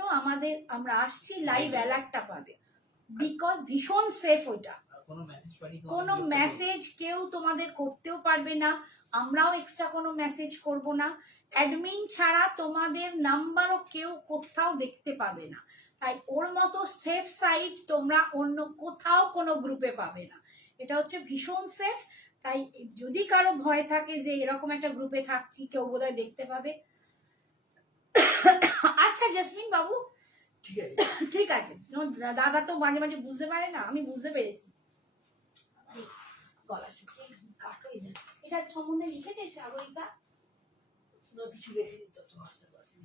আমরা আসছি লাইভ অ্যালার্টটা পাবে, বিকজ ভীষণ সেফ ওইটা। কোনো মেসেজ কেউ তোমাদের করতেও পারবে না, আমরাও এক্সট্রা কোনো মেসেজ করব না, অ্যাডমিন ছাড়া তোমাদের নাম্বারও কেউ কোথাও দেখতে পাবে না। তাই ওর মতো সেফ সাইট তোমরা অন্য কোথাও কোনো গ্রুপে পাবে না, এটা হচ্ছে ভীষণ সেফ। তাই যদি কারো ভয় থাকে যে এরকম একটা গ্রুপে থাকছি কেউ বোধহয় দেখতে পাবে, আচ্ছা জেসমিন বাবু ঠিক আছে, দাদা তো মাঝে মাঝে বুঝতে পারে না, আমি বুঝতে পেরেছি। গলা শুকিয়ে কাঠ হয়ে যাচ্ছে। এটার সম্বন্ধে লিখেছে সাগরিকা? কিছু লিখে দিত তো আশেপাশে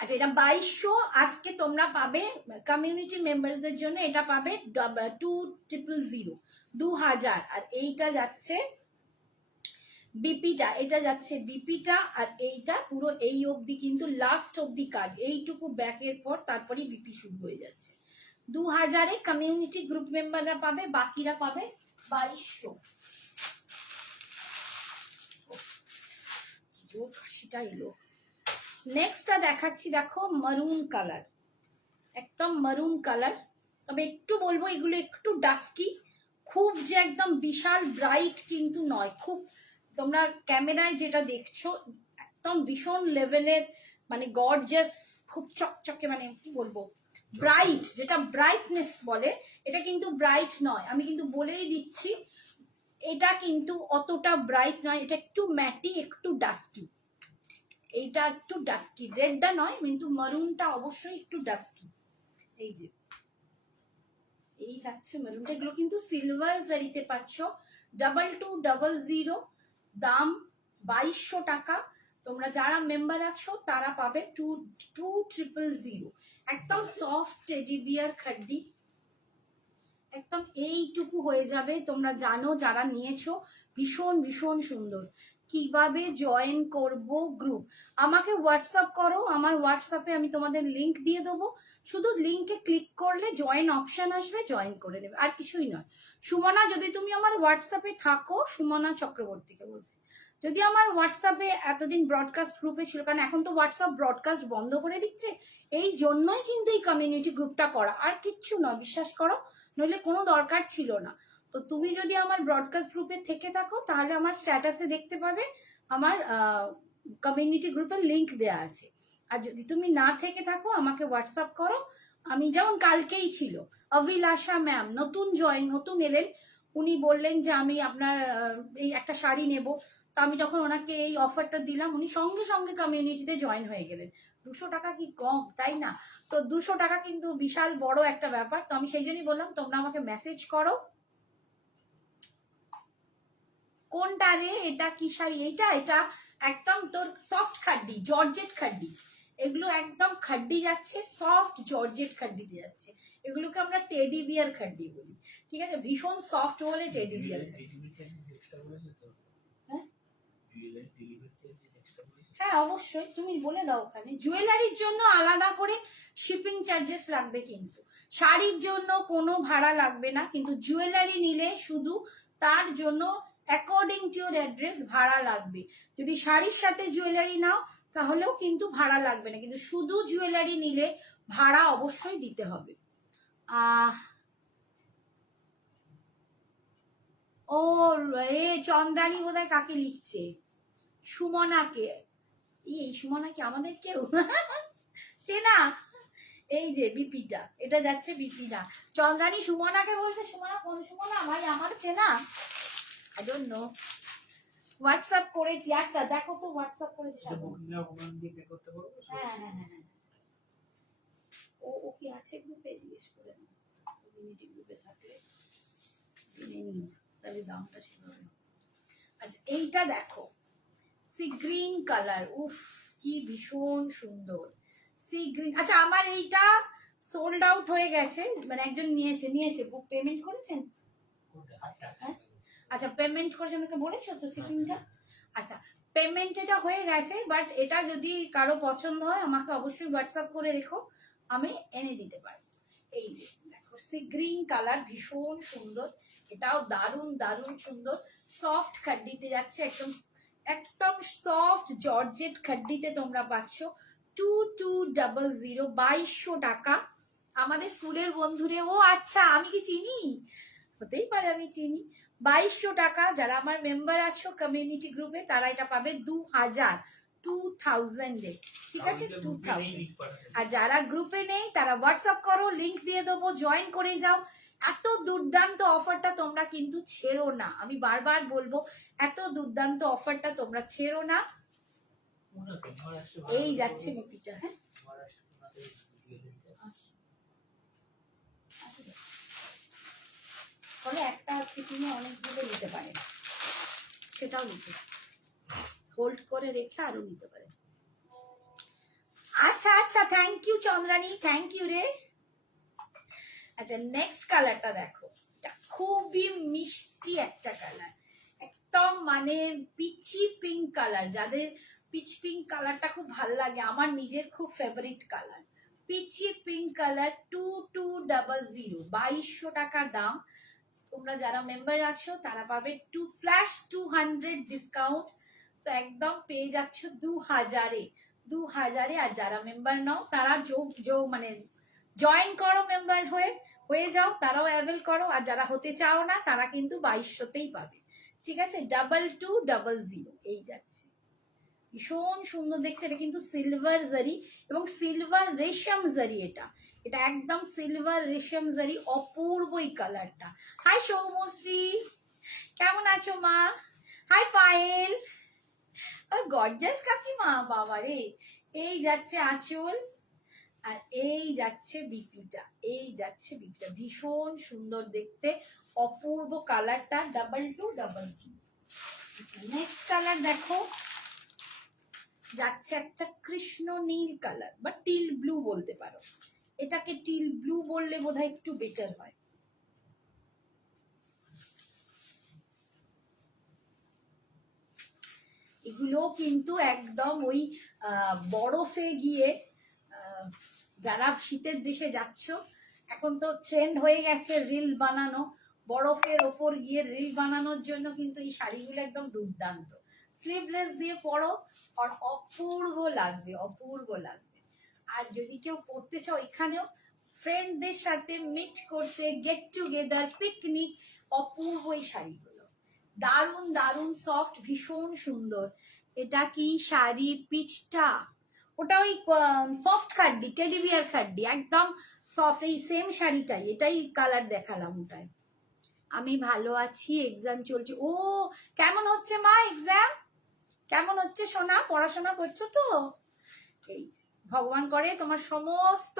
আচ্ছা, এটা 2200 আজকে তোমরা পাবে কমিউনিটি মেম্বারসদের জন্য, এটা পাবে 2000, আর এইটা যাচ্ছে বিপিটা, এটা যাচ্ছে বিপিটা, আর এইটা পুরো এই অবধি কিন্তু লাস্ট অবধি কাজ, এইটুকু ব্যাকের পর তারপরেই বিপি শুরু হয়ে যাচ্ছে। 2000-এ কমিউনিটি গ্রুপ মেম্বাররা পাবে, বাকিরা পাবে 2200। জোর কাশিটা এলো। নেক্সটটা দেখাচ্ছি, দেখো মারুন কালার, একদম মারুন কালার, তবে একটু বলবো এগুলো একটু ডাস্কি, খুব যে একদম বিশাল ব্রাইট কিন্তু নয়, খুব তোমরা ক্যামেরায় যেটা দেখছো একদম ভীষণ লেভেলের মানে গর্জাস, খুব চকচকে, মানে কি বলবো, ব্রাইট, যেটা ব্রাইটনেস বলে, এটা কিন্তু ব্রাইট নয়, আমি কিন্তু বলেই দিচ্ছি, এটা কিন্তু অতটা ব্রাইট নয়, এটা একটু ম্যাটি, একটু ডাস্কি, এইটা একটু ডাস্কি, রেডটা নয় কিন্তু মারুনটা অবশ্যই একটু ডাস্কি। এই যে এই থাকছে মেরুনটা, এগুলো কিন্তু সিলভার জারিতে পাচ্ছ, 2200, দাম 2200 টাকা। তোমরা যারা মেম্বার আছো তারা পাবে 2300। একদম সফট টেডি বিয়ার খাড্ডি, একদম এইটুকু হয়ে যাবে। তোমরা জানো যারা নিয়েছো, ভীষণ ভীষণ সুন্দর। কিভাবে জয়েন করব গ্রুপ, আমাকে হোয়াটসঅ্যাপ করো, আমার হোয়াটসঅ্যাপে আমি তোমাদের লিংক দিয়ে দেবো, শুধু লিংকে ক্লিক করলে জয়েন অপশন আসবে, জয়েন করে নেবে, আর কিছুই নয়। সুমনা, যদি তুমি আমার হোয়াটসঅ্যাপে থাকো, সুমনা চক্রবর্তীকে বলছি, যদি আমার হোয়াটসঅ্যাপে এতদিন ব্রডকাস্ট গ্রুপে ছিল, কারণ এখন তো হোয়াটসঅ্যাপ ব্রডকাস্ট বন্ধ করে দিচ্ছে, এই জন্যই কিন্তু এই কমিউনিটি গ্রুপটা করা, আর কিচ্ছু নয়, বিশ্বাস করো, নইলে কোনো দরকার ছিল না। তো তুমি যদি আমার ব্রডকাস্ট গ্রুপে থেকে থাকো, তাহলে আমার স্ট্যাটাসে দেখতে পাবে আমার কমিউনিটি গ্রুপের লিংক দেয়া আছে। আর যদি তুমি না থেকে থাকো, আমাকে হোয়াটসঅ্যাপ করো। আমি যেমন কালকেই ছিল অভিলাষা ম্যাম, নতুন জয়েন, নতুন এলেন, উনি বললেন যে আমি আপনার এই একটা শাড়ি নেব, তো আমি যখন ওনাকে এই অফারটা দিলাম, উনি সঙ্গে সঙ্গে কমিউনিটিতে জয়েন হয়ে গেলেন। 200 টাকা কি কম, তাই না? তো 200 টাকা কিন্তু বিশাল বড় একটা ব্যাপার। তো আমি সেই জন্যই বললাম তোমরা আমাকে মেসেজ করো, কোনটা রে, এটা কি শাড়ি, এইটা, এটা একদম তোর সফট খাড্ডি, জর্জেট খাড্ডি, এগুলো একদম খাড্ডি যাচ্ছে, সফট জর্জেট খাড্ডিতে যাচ্ছে, এগুলোকে আমরা টেডি বিয়ার খাড্ডি বলি, ঠিক আছে? ভীষণ সফট বলে টেডি বিয়ার। হ্যাঁ অবশ্যই, তুমি বলে দাও ওখানে। জুয়েলারির জন্য আলাদা করে শিপিং চার্জেস লাগবে, কিন্তু শাড়ির জন্য কোনো ভাড়া লাগবে না, কিন্তু জুয়েলারি নিলে শুধু তার জন্য অ্যাকর্ডিং টু ইউর অ্যাড্রেস ভাড়া লাগবে। যদি শাড়ির সাথে জুয়েলারি নাও তাহলেও কিন্তু ভাড়া লাগবে না, কিন্তু শুধু জুয়েলারি নিলে ভাড়া অবশ্যই দিতে হবে। ও রে, চন্দ্রানী বোধহয় কাকে লিখছে, সুমনাকে। এই সুমনা কি আমাদের কেউ চেনা? এই যে বিপিটা, এটা যাচ্ছে বিপিটা, চন্দ্রানী সুমনাকে বলছে। সুমনা কোন সুমনা ভাই, আমার চেনা? I don't know. হোয়াটসঅ্যাপ করেছি, আচ্ছা দেখো তো হোয়াটসঅ্যাপ করেছি। হ্যাঁ হ্যাঁ হ্যাঁ, ও ও কি আছে গ্রুপে, জিজ্ঞেস করে না, কমিউনিটি গ্রুপে থাকলে জেনে নিই, তাহলে দামটা সেভাবে। আচ্ছা এইটা দেখো, সি গ্রিন কালার, উফ কি ভীষণ সুন্দর, সি গ্রিন। আচ্ছা আমার এইটা সোল্ড আউট হয়ে গেছে, মানে একজন নিয়েছে, পেমেন্ট করেছেন? হ্যাঁ আচ্ছা, পেমেন্ট করেছেন, আমাকে বলেছো তো শিপিংটা? আচ্ছা পেমেন্ট এটা হয়ে গেছে, বাট এটা যদি কারো পছন্দ হয় আমাকে অবশ্যই হোয়াটসঅ্যাপ করে রেখো, আমি এনে দিতে পারবো। এই যে দেখো, সি গ্রিন কালার, ভীষণ সুন্দর, এটাও দারুণ দারুণ সুন্দর, সফট খাড্ডিতে যাচ্ছে, একদম একদম সফট জর্জেট খাড্ডিতে তোমরা পাচ্ছ 2200, 2200 টাকা। আমাদের স্কুলের বন্ধুরে, ও আচ্ছা আমি কি চিনি, হতেই পারে আমি চিনি। 2200 টাকা, যারা আমার মেম্বার আছো কমিউনিটি গ্রুপে তারা এটা পাবে 2000 ঠিক আছে, 2000। আর যারা গ্রুপে নেই তারা হোয়াটসঅ্যাপ করো, লিংক দিয়ে দেবো, জয়েন করে যাও। এত দুর্দান্ত অফারটা তোমরা কিন্তু ছেড়ো না, আমি বারবার বলবো, এত দুর্দান্ত অফারটা তোমরা ছেড়ো না। এই যাচ্ছে বিপিটা, হ্যাঁ ফলে একটা সিটিংয়ে অনেকগুলো নিতে পারে, সেটাও নিতে হোল্ড করে রেখে আরো নিতে পারে। আচ্ছা আচ্ছা, thank you Chandrani, thank you রে। আচ্ছা নেক্সট কালারটা দেখো, এটা খুবই মিষ্টি একটা কালার, একদম মানে পিচি পিঙ্ক কালার, যাদের পিচ পিঙ্ক কালারটা খুব ভাল লাগে, আমার নিজের খুব favourite colour, peachy pink colour, 2200, 2200 টাকা দাম। তোমরা যারা মেম্বার আছো তারা পাবে ফ্ল্যাশ 200 ডিসকাউন্ট, তো একদম পেয়ে যাচ্ছ 2000-এ। আর যারা মেম্বার নাও তারা মানে জয়েন করো, মেম্বার হয়ে যাও, তারাও অ্যাভেল করো, আর যারা হতে চাও না তারা কিন্তু 2200তেই পাবে, ঠিক আছে? 2200, এই যাচ্ছে ভীষণ সুন্দর দেখতে। এটা কিন্তু সিলভার জারি এবং সিলভার রেশম জারি। এটা এটা একদম সিলভার রেশম জারি, অপূর্ব এই কালারটা। হাই সৌমশ্রী, কেমন আছো মা? হাই পায়েল, আর গর্জাস কাকিমা, বাবা রে। এই যাচ্ছে আঁচল আর এই যাচ্ছে বিপিটা, এই যাচ্ছে বিপিটা, ভীষণ সুন্দর দেখতে, অপূর্ব কালারটা, 2200। নেক্সট কালার দেখো, যাচ্ছে একটা কৃষ্ণ নীল কালার বা টিল ব্লু বলতে পারো। এটাকে টিল ব্লু বললে বোধহয় একটু বেটার হয়। এগুলো কিন্তু একদম ওই বরফে গিয়ে, যারা শীতের দেশে যাচ্ছ, এখন তো ট্রেন্ড হয়ে গেছে রিল বানানো, বরফের ওপর গিয়ে রিল বানানোর জন্য কিন্তু এই শাড়িগুলো একদম দুর্দান্ত। স্লিভলেস দিয়ে পরো আর অপূর্ব লাগবে, অপূর্ব লাগবে। আর যদি কেউ পড়তে চাও, এখানেও ফ্রেন্ডদের সাথে মিট করতে, গেট টুগেদার, পিকনিক, অপূর্ব এই শাড়িগুলো, দারুণ দারুণ সফট, ভীষণ সুন্দর। এটা কি শাড়ি পিচটা? ওটা ওই সফট খাড্ডি, টেডি বিয়ার খাড্ডি, একদম সফট। এই সেম শাড়িটাই, এটাই কালার দেখালাম ওটাই। আমি ভালো আছি, এক্সাম চলছে। ও, কেমন হচ্ছে মা এক্সাম? কেমন হচ্ছে সোনা? পড়াশোনা করছো তো? এই ভগবান করে তোমার সমস্ত,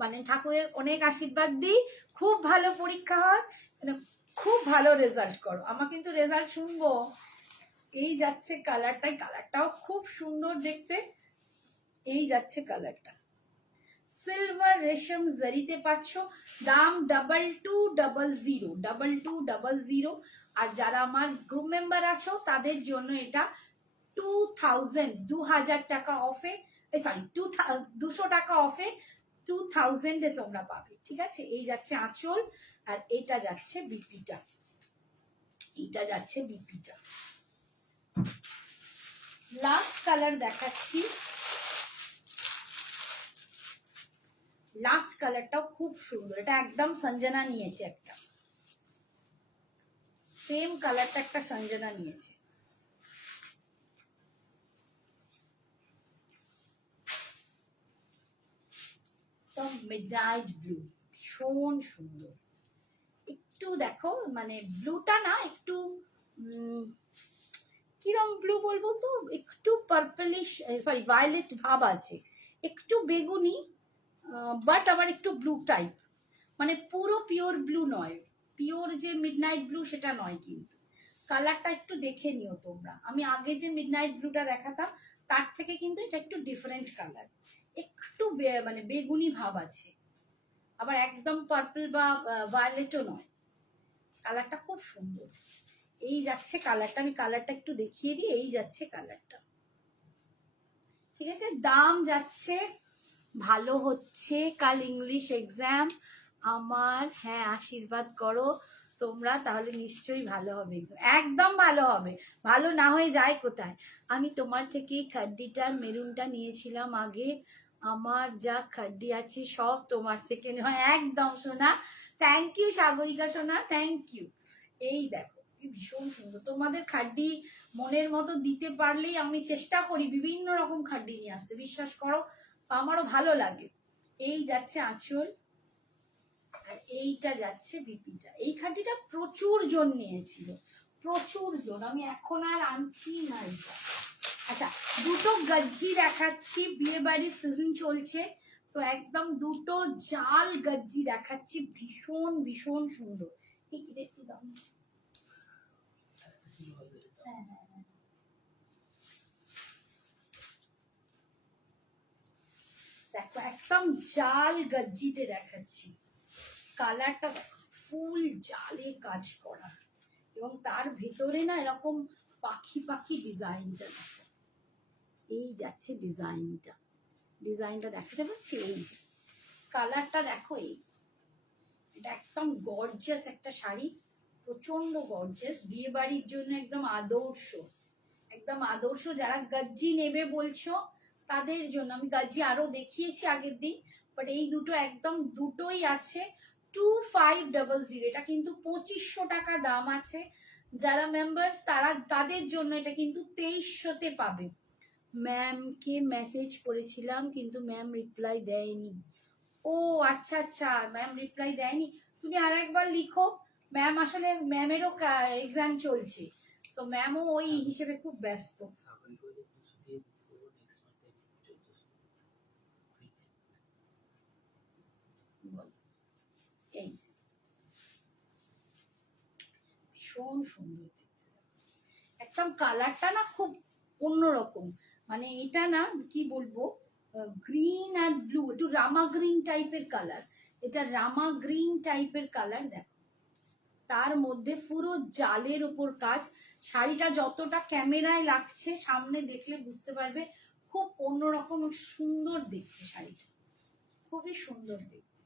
মানে ঠাকুরের অনেক আশীর্বাদ দিই, খুব ভালো পরীক্ষা হয়, মানে খুব ভালো রেজাল্ট করো। আমার কিন্তু রেজাল্ট শুনবো। এই যাচ্ছে কালারটাই, কালারটাও খুব সুন্দর দেখতে। এই যাচ্ছে কালারটা, সিলভার রেশম জারিতে পাচ্ছ, দাম 2200, 2200। আর যারা আমার গ্রুপ মেম্বার আছো তাদের জন্য এটা 2000 টাকা অফে, সরি 200 টাকা অফে 2000 তোমরা পাবে, ঠিক আছে? এই যাচ্ছে আঁচল আর এটা যাচ্ছে বিপিটা, এটা যাচ্ছে বিপিটা। লাস্ট কালার দেখাচ্ছি, লাস্ট কালারটাও খুব সুন্দর। এটা একদম সঞ্জনা নিয়েছে, একটা সেম কালারটা একটা সঞ্জনা নিয়েছে। তো মিডনাইট ব্লু, ভীষণ সুন্দর। একটু দেখো, মানে ব্লুটা না একটু কিরম ব্লু বলবো, তো একটু পার্পলিশ, সরি ভায়োলেট ভাব আছে, একটু বেগুনি, বাট আবার একটু ব্লু টাইপ, মানে পুরো পিওর ব্লু নয়, পিওর যে মিডনাইট ব্লু সেটা নয়। কিন্তু কালারটা একটু দেখে নিও তোমরা, আমি আগে যে মিডনাইট ব্লুটা দেখাতাম তার থেকে কিন্তু এটা একটু ডিফারেন্ট কালার, একটু মানে বেগুনি ভাব আছে, আবার একদম পার্পল বা ভায়োলেটও নয়। কালারটা খুব সুন্দর। এই যাচ্ছে কালারটা, আমি কালারটা একটু দেখিয়ে দিই। এই যাচ্ছে কালারটা, ঠিক আছে? দাম যাচ্ছে, ভালো হচ্ছে কাল ইংলিশ এক্সাম আমার, হ্যাঁ আশীর্বাদ করো তোমরা, তাহলে নিশ্চয়ই ভালো হবে, একদম ভালো হবে, ভালো না হয়ে যায় কোথায়? আমি তোমার থেকে খাড্ডিটার মেরুনটা নিয়েছিলাম আগে, আমার যা খাড্ডি আছে সব তোমার থেকে নেওয়া, একদম সোনা। থ্যাংক ইউ সাগরিকা সোনা, থ্যাংক ইউ। এই দেখো ভীষণ সুন্দর, তোমাদের খাড্ডি মনের মতো দিতে পারলেই, আমি চেষ্টা করি বিভিন্ন রকম খাড্ডি নিয়ে আসতে, বিশ্বাস করো আমারও ভালো লাগে। এই যাচ্ছে আঁচল আর এইটা যাচ্ছে বিপিটা। এই খাড্ডিটা প্রচুর জন নিয়েছিল, প্রচুর জন, আমি এখন আর আনছি না এটা। আচ্ছা, দুটো গজ্জি দেখাচ্ছি, বিয়ে বাড়ির সিজন চলছে তো একদম দুটো জাল গজ্জি দেখাচ্ছি, ভীষণ ভীষণ সুন্দর। একটু দাম, হ্যাঁ হ্যাঁ হ্যাঁ, দেখো একদম জাল গজ্জিতে দেখাচ্ছি, কালারটা ফুল জালে কাজ করা, এবং তার ভেতরে না এরকম পাখি পাখি ডিজাইনটা দেখো। এই যাচ্ছে ডিজাইনটা, ডিজাইনটা দেখাতে পাচ্ছি, এই যে কালারটা দেখো। এই এটা একদম গর্জিয়াস একটা শাড়ি, প্রচন্ড গর্জিয়াস, বিয়ে বাড়ির জন্য একদম আদর্শ, একদম আদর্শ। যারা গজ্জি নেবে বলছো তাদের জন্য, আমি গজ্জি আরো দেখিয়েছি আগের দিন, বাট এই দুটো একদম দুটোই আছে 2500। এটা কিন্তু 2500 টাকা দাম আছে। যারা মেম্বার্স তারা, তাদের জন্য এটা কিন্তু 2300-তে পাবে, ম্যামকে মেসেজ করেছিলাম কিন্তু ম্যাম রিপ্লাই দেয়নি। ও আচ্ছা আচ্ছা, ম্যাম রিপ্লাই দেয়নি। তুমি আর একবার লিখো। ম্যাম আসলে ম্যামেরও এক্সাম চলছে, তো ম্যামও ওই হিসেবে খুব ব্যস্ত। এই যে, ভীষণ সুন্দর একদম, কালারটা না খুব অন্যরকম, মানে এটা না কি বলবো, গ্রিন আর ব্লু, একটু রামা গ্রিন টাইপের কালার, এটা রামা গ্রিন টাইপের কালার। দেখো তার মধ্যে পুরো জালের উপর কাজ। শাড়িটা যতটা ক্যামেরায় লাগছে, সামনে দেখলে বুঝতে পারবে খুব অন্যরকম সুন্দর দেখতে শাড়িটা, খুবই সুন্দর দেখতে,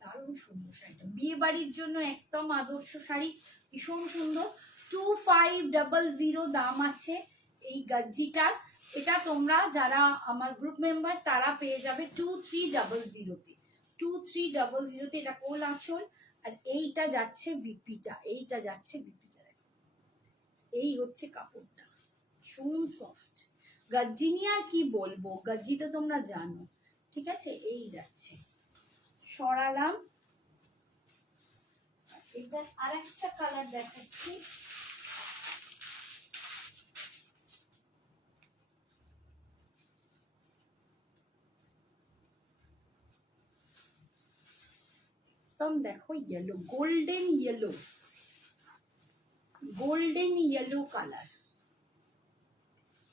দারুণ সুন্দর শাড়িটা, বিয়ে বাড়ির জন্য একদম আদর্শ শাড়ি, ভীষণ সুন্দর। 2500 দাম আছে এই গজ্জিটার। এটা তোমরা যারা আমার গ্রুপ মেম্বার তারা পেয়ে যাবে 2300-তে। 2300-তে এটা কোল আঁচল, আর এইটা যাচ্ছে বিপিটা, এইটা যাচ্ছে বিপিটা। এই হচ্ছে কাপড়টা, ভীষণ সফট গজ্জি নিয়ে আর কি বলবো, গজ্জি তো তোমরা জানো। ঠিক আছে, এই যাচ্ছে, সরালাম। এটা আরেকটা কালার দেখাচ্ছি, একদম দেখো yellow, golden yellow, golden yellow colour,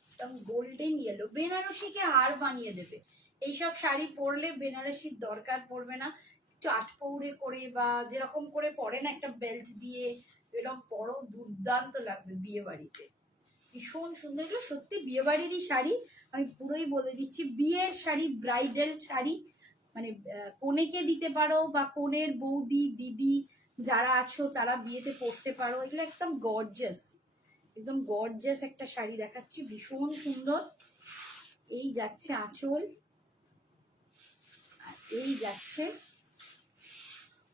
একদম গোল্ডেন ইয়েলো। বেনারসিকে হার বানিয়ে দেবে এইসব শাড়ি পরলে, বেনারসির দরকার পড়বে না। একটু আটপৌড়ে করে বা যেরকম করে পরে না, একটা বেল্ট দিয়ে এরকম পরো, দুর্দান্ত লাগবে বিয়ে বাড়িতে, ভীষণ সুন্দর। এগুলো সত্যি বিয়ে বাড়িরই শাড়ি, আমি পুরোই বলে দিচ্ছি, বিয়ের শাড়ি, ব্রাইডাল শাড়ি, মানে কনেকে দিতে পারো বা কনের বৌদি দিদি যারা আছো তারা বিয়েতে পরতে পারো, এগুলো একদম গর্জাস, একদম গর্জাস একটা শাড়ি দেখাচ্ছি, ভীষণ সুন্দর। এই যাচ্ছে আঁচল, আর এই যাচ্ছে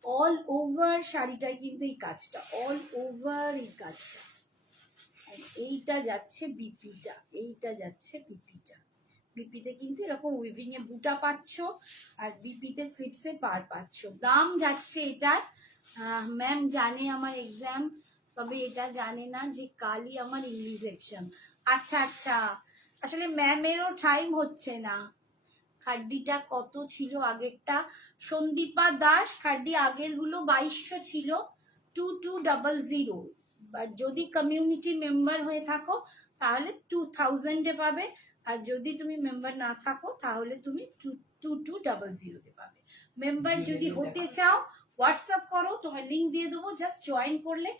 অল ওভার শাড়িটায় কিন্তু এই কাজটা, অল ওভার এই কাজটা। এইটা যাচ্ছে বিপিটা, এইটা যাচ্ছে বিপিটা, বিপিতে কিন্তু এরকম উইভিং এ বুটা পাচ্ছ, আর বিপিতে স্লিপসে পার পাচ্ছ। দাম যাচ্ছে এটার, ম্যাম জানে আমার এক্সাম, তবে এটা জানে না যে কালই আমার ইংলিশ এক্সাম। আচ্ছা আচ্ছা, আসলে ম্যামেরও টাইম হচ্ছে না। খাড্ডিটা কত ছিল আগেরটা, সন্দীপা দাস খাড্ডি আগের গুলো 2200 ছিল, 2200। আর যদি কমিউনিটি মেম্বার হয়ে থাকো তাহলে 2000-এ পাবে, আর যদি তুমি মেম্বার না থাকো তাহলে তুমি 2200-তে পাবে। মেম্বার যদি হতে চাও হোয়াটসঅ্যাপ করো, তোমার লিঙ্ক দিয়ে দেবো, জাস্ট জয়েন করলে,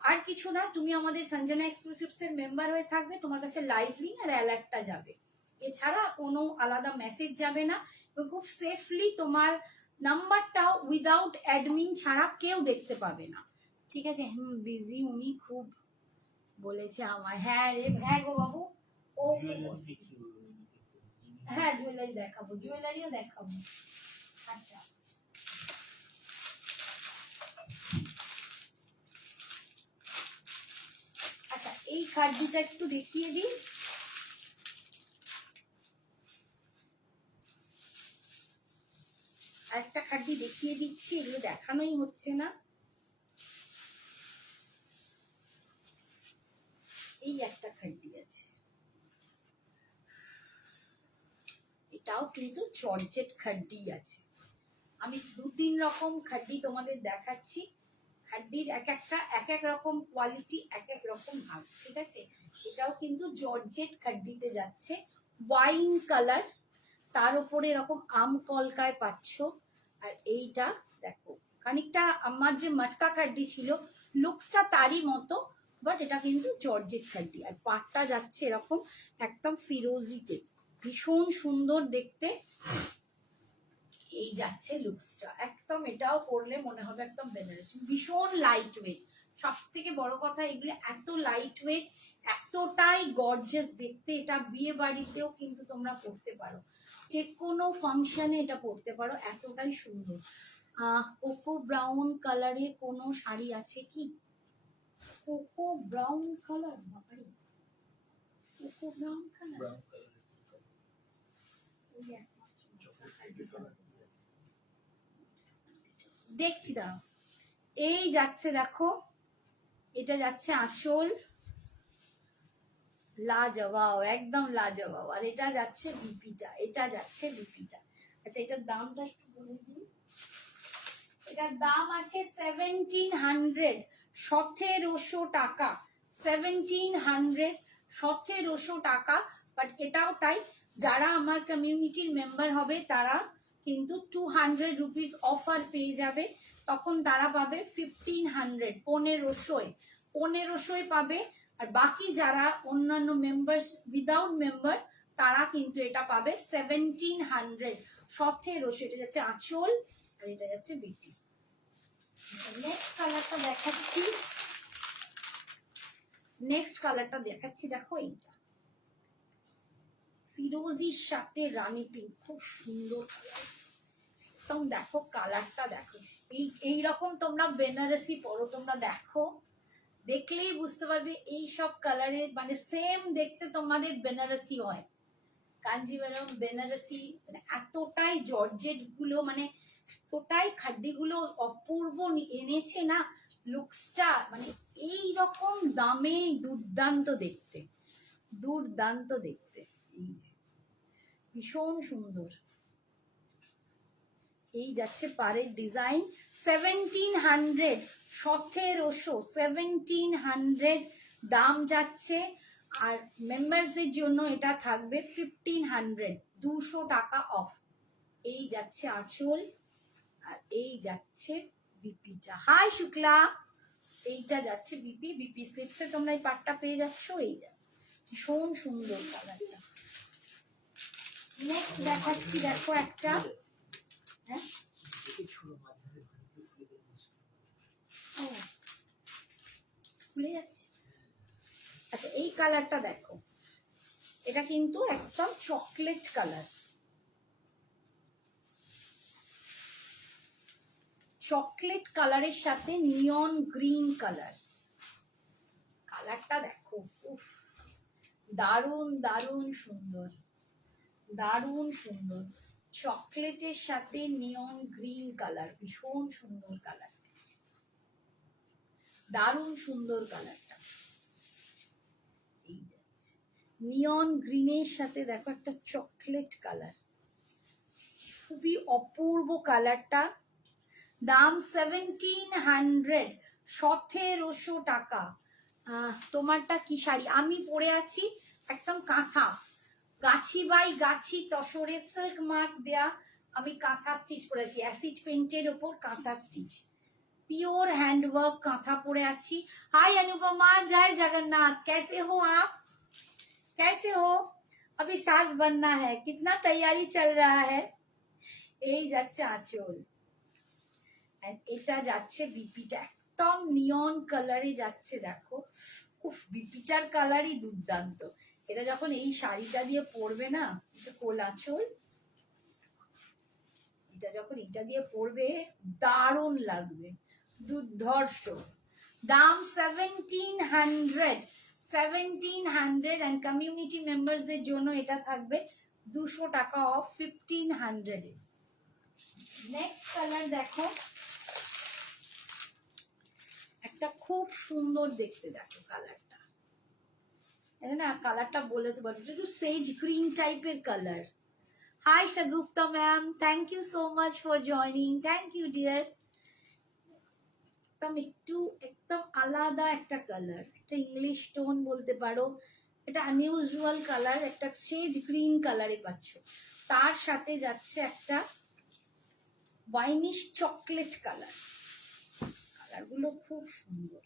আর কিছু না, তুমি আমাদের সঞ্জনা এক্সক্লুসিভস এর মেম্বার হয়ে থাকবে, তোমার কাছে লাইভ লিঙ্ক আর অ্যালার্টটা যাবে, এছাড়া কোনো আলাদা মেসেজ যাবে না, এবং খুব সেফলি তোমার নাম্বারটাও উইদাউট অ্যাডমিন ছাড়া কেউ দেখতে পাবে না। ঠিক আছে, বিজি উনি খুব বলেছে আমায়। হ্যাঁ রে, হ্যাঁ গো বাবু, ও হ্যাঁ জুয়েলারি দেখাবো, জুয়েলারিও দেখাবো। আচ্ছা আচ্ছা, এই খাড্ডিটা একটু দেখিয়ে দিই। আরেকটা খাড্ডি দেখিয়ে দিচ্ছি, এগুলো দেখানোই হচ্ছে না। এই একটা খাড্ডি আছে, এটাও কিন্তু জর্জেট খাড্ডি আছে। আমি 2-3 রকম খাড্ডি তোমাদের দেখাচ্ছি, খাড্ডির এক একটা এক এক রকম কোয়ালিটি, এক এক রকম ভাগ। ঠিক আছে, এটাও কিন্তু জর্জেট খাড্ডিতে যাচ্ছে, ওয়াইন কালার, তার উপরে এরকম আম কলকায় পাচ্ছ। আর এইটা দেখো, খানিকটা আমার যে মটকা খাড্ডি ছিল লুকসটা তারই মতো, বাট এটা কিন্তু জর্জেট খাড্ডি, আর পাটটা যাচ্ছে এরকম একদম ফিরোজিতে, ভীষণ সুন্দর দেখতে। এই যাচ্ছে লুকসটা একদম, এটাও পরলে মনে হবে একদম বেনারসি, ভীষণ লাইট ওয়েট। সব থেকে বড় কথা, এগুলো এত লাইট ওয়েট, এতটাই গর্জিয়াস দেখতে, এটা বিয়ে বাড়িতেও কিন্তু তোমরা পরতে পারো, যে কোনো ফাংশনে এটা পরতে পারো, এতটাই সুন্দর। কোকো ব্রাউন কালারে কোনো শাড়ি আছে কি? Cocoa brown colour, cocoa brown colour, brown colour দেখছি দাঁড়াও। এই যাচ্ছে দেখো, এটা যাচ্ছে আঁচল, লাজবাব, একদম লাজবাব। আর এটা যাচ্ছে বিপিটা, এটা যাচ্ছে বিপিটা। আচ্ছা এটার দামটা একটু বলে দিই। এটার দাম আছে 1700, 1700 টাকা, 1700, 1700 টাকা। বাট এটাও তাই, যারা আমার কমিউনিটির মেম্বার হবে তারা কিন্তু 200 রুপিস অফার পেয়ে যাবে, তখন তারা পাবে 1500, 1500 পাবে। আর বাকি যারা অন্যান্য মেম্বার্স, উইদাউট মেম্বার, তারা কিন্তু এটা পাবে 1700, 1700। এটা যাচ্ছে আঁচল আর এটা যাচ্ছে বিপি। নেক্সট কালারটা দেখাচ্ছি, নেক্সট কালারটা দেখাচ্ছি, দেখো এইটা ফিরোজির সাথে রানী পিঙ্ক, খুব সুন্দর কালার একদম। দেখো কালারটা দেখো, এইরকম তোমরা বেনারসি পরো, তোমরা দেখো, দেখলেই বুঝতে পারবে এই সব কালারের মানে সেম দেখতে তোমাদের বেনারসি হয়। কাঞ্জিভারম বেনারসি মানে এতটাই জর্জেট গুলো, মানে এতটাই খাড্ডি গুলো অপূর্ব এনেছে না লুকসটা, মানে এই রকম দামে দুর্দান্ত দেখতে, দুর্দান্ত দেখতে। এই যে ভীষণ সুন্দর, এই যাচ্ছে পাড়ের ডিজাইন 1700, 1700, 1700 দাম যাচ্ছে। আর মেম্বারসদের জন্য এটা থাকবে 1500, 200 টাকা অফ। এই যাচ্ছে আঁচল আর এই যাচ্ছে বিপিটা। হাই শুক্লা, এইটা যাচ্ছে বিপি, বিপি স্লিপসে তোমরা এই পাটটা পেয়ে যাচ্ছ। এই যাচ্ছে ভীষণ সুন্দর কালারটা। নেক্সট দেখাচ্ছি, দেখো একটা, হ্যাঁ খুলে যাচ্ছে। আচ্ছা এই কালারটা দেখো, এটা কিন্তু একদম চকলেট কালার, চকলেট কালারের সাথে নিয়ন গ্রিন কালার। কালারটা দেখো, উফ দারুণ দারুণ সুন্দর, দারুণ সুন্দর। চকলেটের সাথে নিয়ন গ্রিন কালার, ভীষণ সুন্দর কালার, দারুণ সুন্দর কালারটা। এই যাচ্ছে নিয়ন গ্রিনের সাথে দেখো একটা চকলেট কালার, খুবই অপূর্ব কালারটা। দাম 1700, 1700 টাকা। তোমারটা কি শাড়ি? আমি পরে আছি একদম কাঁথা, গাছি বাই গাছি তসরে সিল্ক মার্ক দেয়া, আমি কাঁথা স্টিচ করেছি, অ্যাসিড পেন্টের ওপর কাঁথা স্টিচ, পিওর হ্যান্ডওয়ার্ক কাঁথা পরে আছি। हाय अनुपमा, जय जगन्नाथ, कैसे हो आप, कैसे हो? अभी सास बनना है, कितना तैयारी चल रहा है। এই যাচ্ছে আঁচল, এটা যাচ্ছে বিপিটা, একদম নিয়ন কালারে যাচ্ছে। দেখো উফ, বিপিটার কালারই দুর্দান্ত। এটা যখন এই শাড়িটা দিয়ে পরবে না, এটা কোল আঁচল, এটা যখন এটা দিয়ে পরবে দারুণ লাগবে, দুর্ধর্ষ। দাম 1700, 1700, এন্ড কমিউনিটি মেম্বারসদের জন্য এটা থাকবে 200 টাকা অফ, 1500 এ। নেক্সট কালার দেখো, একটা খুব সুন্দর দেখতে, দেখো কালারটা, এটা না কালারটা বলে তো পারবো, একটু সেজ গ্রিন টাইপের colour. Hi Shagufta ma'am, thank you so much for joining, thank you dear. একদম একটু একদম আলাদা একটা কালার, একটা ইংলিশ টোন বলতে পারো, এটা আনইউজুয়াল কালার, একটা সেজ গ্রিন কালারে পাচ্ছ। তার সাথে যাচ্ছে একটা ওয়াইনিশ চকলেট কালার, কালারগুলো খুব সুন্দর,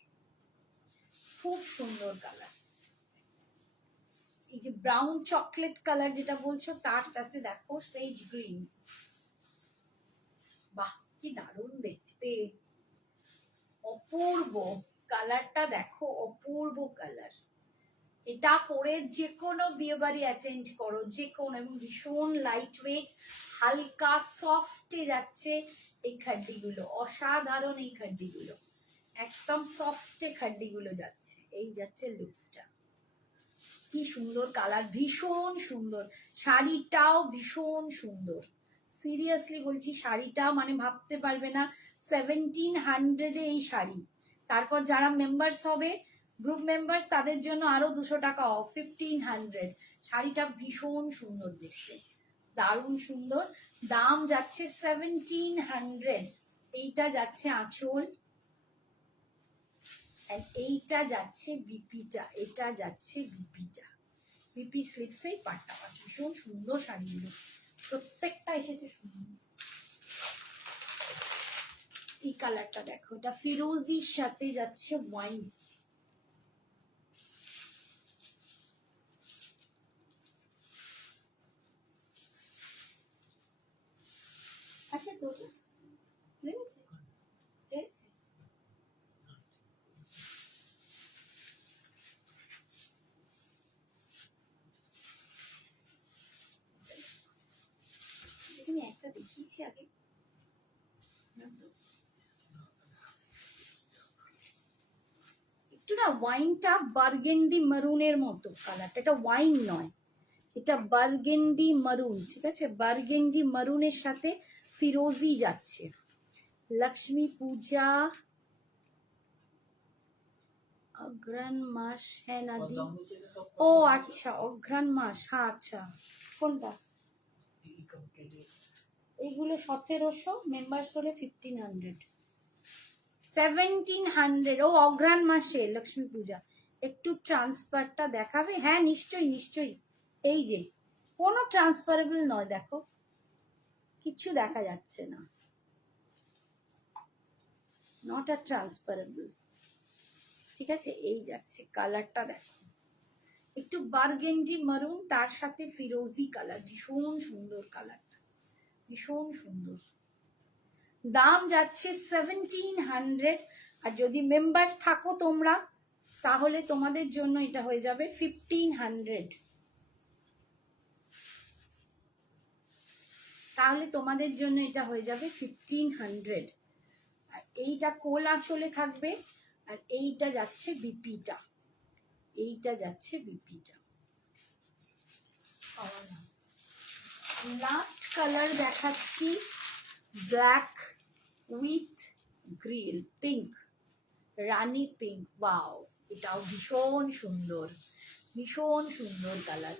খুব সুন্দর কালার। এই যে ব্রাউন চকলেট কালার যেটা বলছো, তার সাথে দেখো সেজ গ্রিন, বাহ কি দারুণ দেখতে, অপূর্ব কালারটা দেখো, অপূর্ব কালার। এটা পরে যে কোনো বিয়ে বাড়ি অ্যাটেন্ড করো, যে কোনো, এবং ভীষণ লাইট ওয়েট, হালকা সফটে যাচ্ছে এই খাড্ডিগুলো, অসাধারণ এই খাড্ডিগুলো, একদম সফটে খাড্ডিগুলো যাচ্ছে। এই যাচ্ছে লুকসটা, কি সুন্দর কালার, ভীষণ সুন্দর। শাড়িটাও ভীষণ সুন্দর, সিরিয়াসলি বলছি। শাড়িটা মানে ভাবতে পারবে না, 1700 এই শাড়ি। তারপর যারা মেম্বার্স হবে, গ্রুপ মেম্বার্স, তাদের জন্য আরো 200 টাকা অফ, 1500। শাড়িটা ভীষণ সুন্দর দেখতে, দারুণ সুন্দর। দাম যাচ্ছে 1700। এইটা যাচ্ছে আঁচল, এইটা যাচ্ছে বিপিটা, এটা যাচ্ছে বিপিটা, বিপি স্লিপসেই পাট্টা পাচ্ছ। ভীষণ সুন্দর শাড়িগুলো, প্রত্যেকটা এসেছে সুন্দর। এই কালারটা দেখো, এটা ফিরোজির সাথে যাচ্ছে ওয়াইন। আচ্ছা তো তুমি একটা দেখিয়েছি আগে, একটু না ওয়াইনটা বার্গেন্ডি মারুনের মতো কালারটা, এটা ওয়াইন নয়, এটা বার্গেন্ডি মারুন, ঠিক আছে? বার্গেন্ডি মারুনের সাথে ফিরোজি যাচ্ছে। লক্ষ্মী পূজা অঘ্রাণ মাস, হ্যাঁ নাদি। ও আচ্ছা, অঘ্রাণ মাস, হ্যাঁ আচ্ছা। কোনটা? এইগুলো 1700, মেম্বার্স হলে 1500। 1700। ও অঘ্রাণ মাসে লক্ষ্মী পূজা। একটু ট্রান্সফারটা দেখাবে? হ্যাঁ নিশ্চয়ই নিশ্চয়ই। এই যে কোনো ট্রান্সফারেবল নয়, দেখো কিচ্ছু দেখা যাচ্ছে না, নট আ ট্রান্সফারেবল, ঠিক আছে? এই যাচ্ছে কালারটা দেখো, একটু বার্গেন্ডি মারুন, তার সাথে ফিরোজি কালার, ভীষণ সুন্দর কালারটা, ভীষণ সুন্দর। দাম যাচ্ছে 1700। আর যদি মেম্বার থাকো তোমরা, তাহলে তোমাদের জন্য এটা হয়ে যাবে 1500। তাহলে তোমাদের জন্য এটা হয়ে যাবে 1500। আর এইটা কোল আঁচলে থাকবে, আর এইটা যাচ্ছে বিপিটা, এইটা যাচ্ছে বিপিটা। লাস্ট কালার দেখাচ্ছি, black with grill pink, Rani pink. Wow, এটাও ভীষণ সুন্দর, ভীষণ সুন্দর কালার।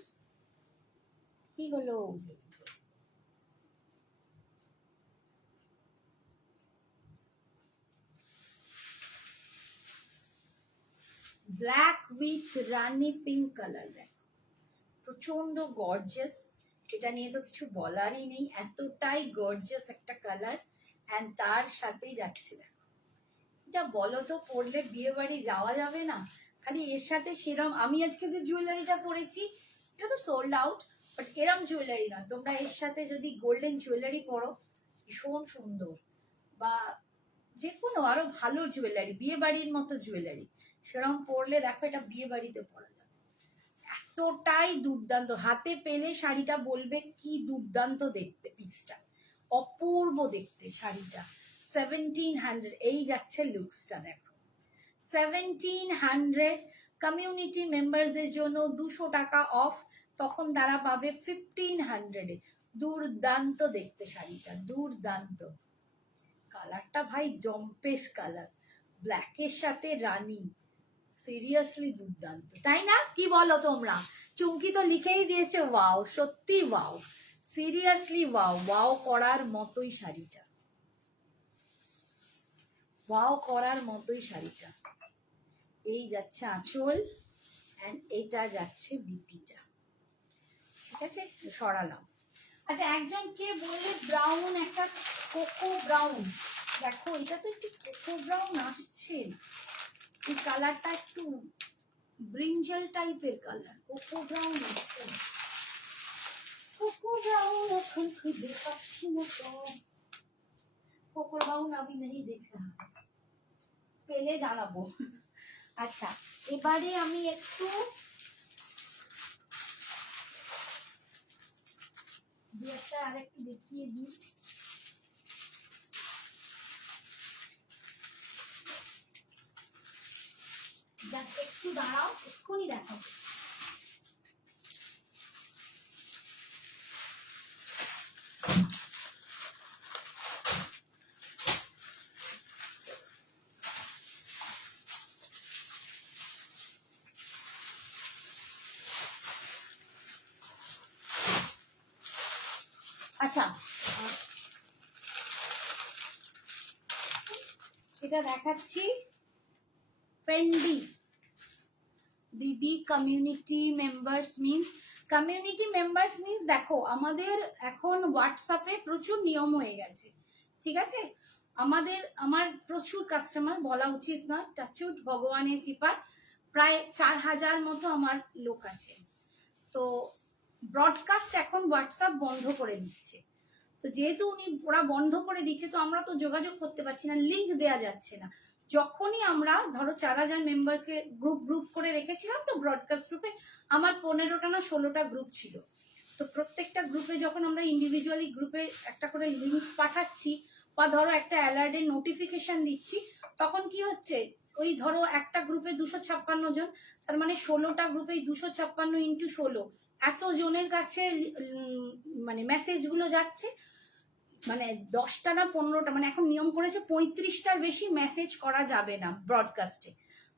কি হলো? Black with Rani pink colour, দেখো প্রচন্ড গর্জিয়াস। এটা নিয়ে তো কিছু বলারই নেই, এতটাই গর্জিয়াস একটা কালার। অ্যান্ড তার সাথেই যাচ্ছে, দেখো এটা বলো তো, পরলে বিয়ে বাড়ি যাওয়া যাবে না? খালি এর সাথে সেরম, আমি আজকে যে জুয়েলারিটা পরেছি এটা তো সোল্ড আউট, বাট এরম জুয়েলারি নয়। তোমরা এর সাথে যদি গোল্ডেন জুয়েলারি পরো, ভীষণ সুন্দর, বা যে কোনো আরো ভালো জুয়েলারি, বিয়ে বাড়ির মতো জুয়েলারি, সেরকম পরলে দেখো এটা বিয়ে বাড়িতে পরা যাবে, এতটাই দুর্দান্ত। হাতে পেলে শাড়িটা বলবে কি দুর্দান্ত দেখতে, পিসটা অপূর্ব দেখতে শাড়িটা। 1700, এই যাচ্ছে লুকসটা দেখো, 1700। কমিউনিটি মেম্বারদের জন্য 200 টাকা অফ, তখন তারা পাবে 1500-এ। দুর্দান্ত দেখতে শাড়িটা, দুর্দান্ত। কালারটা ভাই জম্পেশ কালার, ব্ল্যাকের সাথে রানী, সিরিয়াসলি দুর্দান্ত, তাই না? কি বলো তোমরা? চুমকি তো লিখেই দিয়েছে ওয়াও, সত্যি ওয়াও, সিরিয়াসলি ওয়াও, ওয়াও করার মতোই শাড়িটা, ওয়াও করার মতোই শাড়িটা। এই যাচ্ছে আঁচল, অ্যান্ড এটা যাচ্ছে বিপিটা, ঠিক আছে? সরালাম। আচ্ছা, একজন কে বললে ব্রাউন, একটা কোকো ব্রাউন, দেখো এটা তো একটু কোকো ব্রাউন আসছে, এই কালারটা একটু ব্রিঞ্জল টাইপের কালার, কোকো ব্রাউন আসছে। কোকো ব্রাউন এখন খুঁজে পাচ্ছি না তো, কোকো ব্রাউন আমি नहीं देख रहा, পেলে জানাবো। আচ্ছা, এবারে আমি একটু আর একটু দেখিয়ে দিই। একটু দাঁড়াও, এক্ষুনি দেখাবো। আচ্ছা, এটা দেখাচ্ছি ফেন্ডি দিদি community members means, community members means দেখো আমাদের এখন হোয়াটসঅ্যাপে প্রচুর নিয়ম হয়ে গেছে, ঠিক আছে? আমার প্রচুর কাস্টমার, বলা উচিত নয়, টাচুট ভগবানের কৃপা প্রায় 4000 মতো আমার লোক আছে। তো ব্রডকাস্ট এখন হোয়াটসঅ্যাপ বন্ধ করে দিচ্ছে, তো যেহেতু ওরা বন্ধ করে দিচ্ছে তো আমরা তো যোগাযোগ করতে পারছি না, লিঙ্ক দেওয়া যাচ্ছে না। যখনই আমরা ধরো 4000 মেম্বারকে গ্রুপ করে রেখেছিলাম, তো ব্রডকাস্ট গ্রুপে আমার 15টা না 16টা গ্রুপ ছিল। তো প্রত্যেকটা গ্রুপে যখন আমরা ইন্ডিভিজুয়ালি গ্রুপে একটা করে লিঙ্ক পাঠাচ্ছি বা ধরো একটা অ্যালার্টের নোটিফিকেশন দিচ্ছি, তখন কি হচ্ছে, ওই ধরো একটা গ্রুপে 256 জন, তার মানে 16টা গ্রুপে 256 ইন্টু 16 এত জনের কাছে মানে মেসেজগুলো যাচ্ছে। মানে 10টা না 15টা, মানে এখন নিয়ম করেছে 35টার বেশি মেসেজ করা যাবে না ব্রডকাস্টে।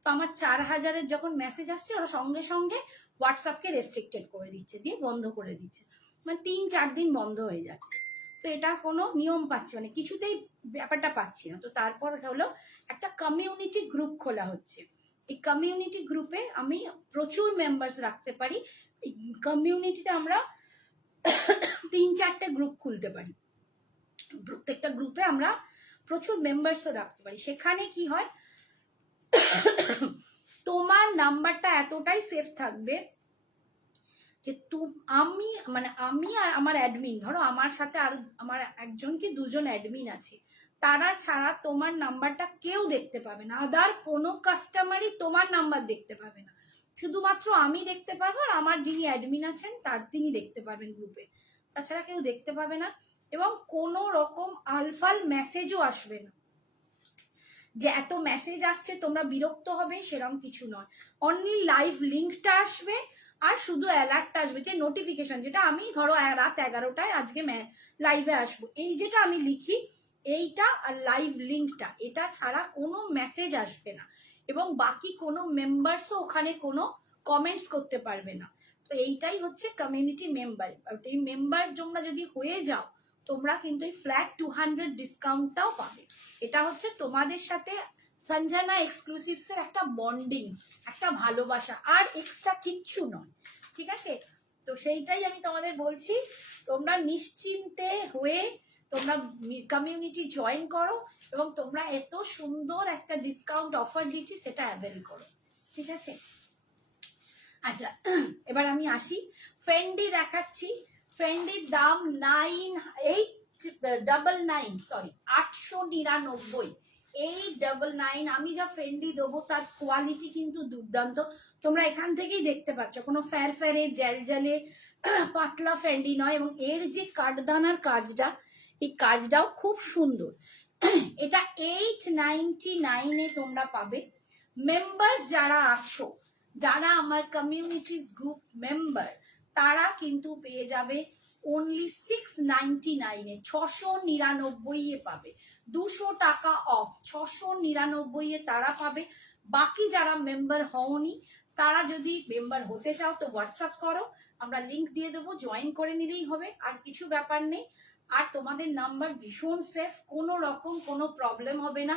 তো আমার 4000-এর যখন মেসেজ আসছে, ওরা সঙ্গে সঙ্গে হোয়াটসঅ্যাপকে রেস্ট্রিক্টেড করে দিচ্ছে, দিয়ে বন্ধ করে দিচ্ছে, মানে 3-4 দিন বন্ধ হয়ে যাচ্ছে। তো এটার কোনো নিয়ম পাচ্ছি, মানে কিছুতেই ব্যাপারটা পাচ্ছি না। তো তারপর হলো একটা কমিউনিটি গ্রুপ খোলা হচ্ছে। এই কমিউনিটি গ্রুপে আমি প্রচুর মেম্বার্স রাখতে পারি। এই কমিউনিটিতে আমরা 3-4টে গ্রুপ খুলতে পারি, প্রত্যেকটা গ্রুপে আমরা প্রচুর মেম্বার্সও রাখতে পারি। সেখানে কি হয়, তোমার নাম্বারটা এতটাই সেফ থাকবে যে আমি আর আমার অ্যাডমিন, ধরো আমার সাথে আর আমার একজন কি দুজন অ্যাডমিন আছে, তারা ছাড়া তোমার নাম্বারটা কেউ দেখতে পাবে না। আদার কোনো কাস্টমারই তোমার নাম্বার দেখতে পাবে না, শুধুমাত্র আমি দেখতে পাবো আর আমার যিনি অ্যাডমিন আছেন তিনি দেখতে পাবেন গ্রুপে, তাছাড়া কেউ দেখতে পাবে না। এবং কোনো রকম আলফাল মেসেজও আসবে না, যে এত মেসেজ আসছে তোমরা বিরক্ত হবে সেরকম কিছু নয়। অনলি লাইভ লিঙ্কটা আসবে আর শুধু অ্যালার্টটা আসবে, যে নোটিফিকেশন, যেটা আমি ধরো রাত 11টায় আজকে লাইভে আসবো, এই যেটা আমি লিখি এইটা আর লাইভ লিঙ্কটা, এটা ছাড়া কোনো মেসেজ আসবে না। এবং বাকি কোনো মেম্বার্সও ওখানে কোনো কমেন্টস করতে পারবে না। তো এইটাই হচ্ছে কমিউনিটি মেম্বার। এই মেম্বার তোমরা যদি হয়ে যাও, তোমরা কিন্তু এই ফ্ল্যাট 200 ডিসকাউন্টটাও পাবে। এটা হচ্ছে তোমাদের সাথে সঞ্জনা এক্সক্লুসিভস এর একটা বন্ডিং, একটা ভালোবাসা, আর এক্সট্রা কিচ্ছু নয়, ঠিক আছে? তো সেইটাই আমি তোমাদের বলছি, তোমরা নিশ্চিন্তে হয়ে তোমরা কমিউনিটি জয়েন করো এবং তোমরা এত সুন্দর একটা ডিসকাউন্ট অফার দিচ্ছি সেটা অ্যাভেল করো, ঠিক আছে? আচ্ছা, এবার আমি আসি, ফেন্ডি দেখাচ্ছি। ফেন্ডির দাম 899, 899। আমি যা ফেন্ডি দেবো তার কোয়ালিটি কিন্তু দুর্দান্ত, তোমরা এখান থেকেই দেখতে পাচ্ছ, কোনো ফ্যারে জেল জেলে পাতলা ফেন্ডি নয়। এবং এর যে কাঠদানার কাজটা, এই কাজটাও খুব সুন্দর। এটা 899-এ তোমরা পাবে। মেম্বার যারা আছো, যারা আমার কমিউনিটিস গ্রুপ মেম্বার, তারা কিন্তু পেয়ে যাবে অনলি 699-এ, 699-এ পাবে, 200 টাকা অফ, 699-এ তারা পাবে। বাকি যারা মেম্বার হওনি, তারা যদি মেম্বার হতে চাও তো হোয়াটসঅ্যাপ করো, আমরা লিঙ্ক দিয়ে দেবো, জয়েন করে নিলেই হবে, আর কিছু ব্যাপার নেই। আর তোমাদের নাম্বার ভীষণ সেফ, কোনো রকম কোনো প্রবলেম হবে না।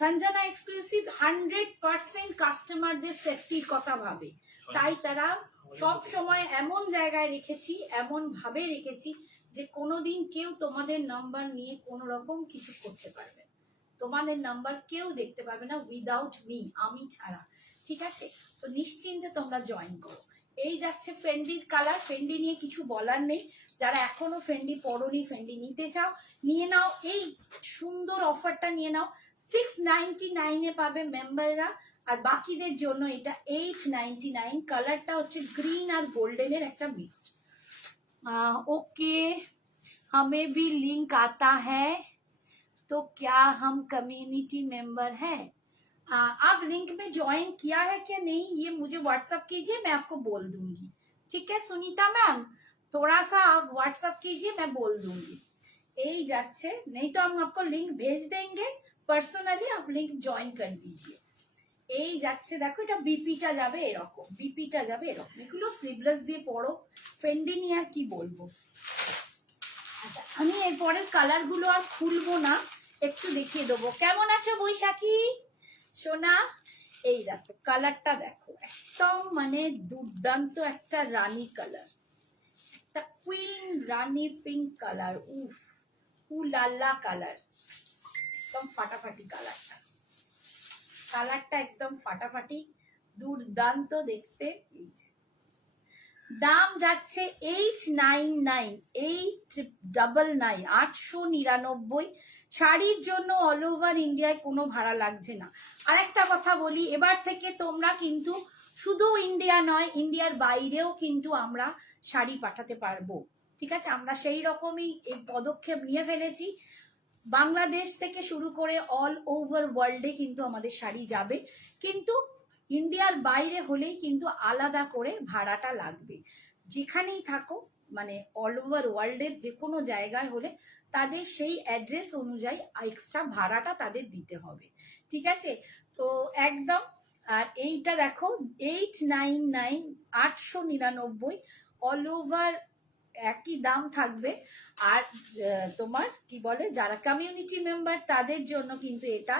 সঞ্জনা এক্সক্লুসিভ 100% কাস্টমারদের সেফটির কথা ভাবে, তাই তারা সব সময় এমন জায়গায় রেখেছি, এমন ভাবে রেখেছি যে কোনোদিন কেউ তোমাদের নাম্বার নিয়ে কোনো রকম কিছু করতে পারবে না, তোমাদের নাম্বার কেউ দেখতে পারবে না উইদাউট মি, আমি ছাড়া, ঠিক আছে? তো নিশ্চিন্তে তোমরা জয়েন করো। এই যাচ্ছে ফেন্ডির কালার, ফেন্ডি নিয়ে কিছু বলার নেই। যারা এখনো ফেন্ডি পরোনি, ফেন্ডি নিতে চাও নিয়ে নাও, এই সুন্দর অফারটা নিয়ে নাও। 699-এ পাবে মেম্বাররা, আর বাকিদের জন্য এটা 899। কালারটা হচ্ছে গ্রিন আর গোল্ডেনের একটা মিক্সড। ओके, हमें भी लिंक आता है तो क्या हम कम्युनिटी मेंबर हैं? आप लिंक में ज्वाइन किया है क्या नहीं, ये मुझे व्हाट्सएप कीजिए, मैं आपको बोल दूंगी, ठीक है सुनीता मैम? थोड़ा सा आप व्हाट्सएप कीजिए, मैं बोल दूंगी। यही जाच्छे, नहीं तो हम आपको लिंक भेज देंगे पर्सनली, आप लिंक ज्वाइन कर दीजिए। এই যাচ্ছে, দেখো এটা বিপিটা যাবে এরকম, বিপিটা যাবে এরকম, এগুলো স্লিভলেস দিয়ে পরো, ফেন্ডি নিয়ে আর কি বলবো। আচ্ছা, আমি এরপরের কালারগুলো আর খুলবো না, একটু দেখিয়ে দেবো। কেমন আছো বৈশাখী সোনা? এই দেখো কালারটা দেখো, একদম মানে দুর্দান্ত একটা রানী কালার, একটা কুইন রানী পিঙ্ক কালার। উফ, লাল্লা কালার, একদম ফাটাফাটি কালারটা, কালারটা একদম ফাটাফাটি, দুর্দান্ত দেখতে। দাম যাচ্ছে 899, 899 শাড়ির জন্য অল ওভার ইন্ডিয়ায় কোনো ভাড়া লাগছে না। আর একটা কথা বলি, এবার থেকে তোমরা কিন্তু শুধু ইন্ডিয়া নয়, ইন্ডিয়ার বাইরেও কিন্তু আমরা শাড়ি পাঠাতে পারবো, ঠিক আছে? আমরা সেই রকমই এই পদক্ষেপ নিয়ে ফেলেছি। বাংলাদেশ থেকে শুরু করে অল ওভার ওয়ার্ল্ডে কিন্তু আমাদের শাড়ি যাবে, কিন্তু ইন্ডিয়ার বাইরে হলেই কিন্তু আলাদা করে ভাড়াটা লাগবে। যেখানেই থাকো, মানে অল ওভার ওয়ার্ল্ডের যে কোনো জায়গায় হলে তাদের সেই অ্যাড্রেস অনুযায়ী এক্সট্রা ভাড়াটা তাদের দিতে হবে, ঠিক আছে? তো একদম। আর এইটা দেখো 899, 899, অল ওভার একই দাম থাকবে। আর তোমার কি বলে, যারা কমিউনিটি মেম্বার তাদের জন্য কিন্তু এটা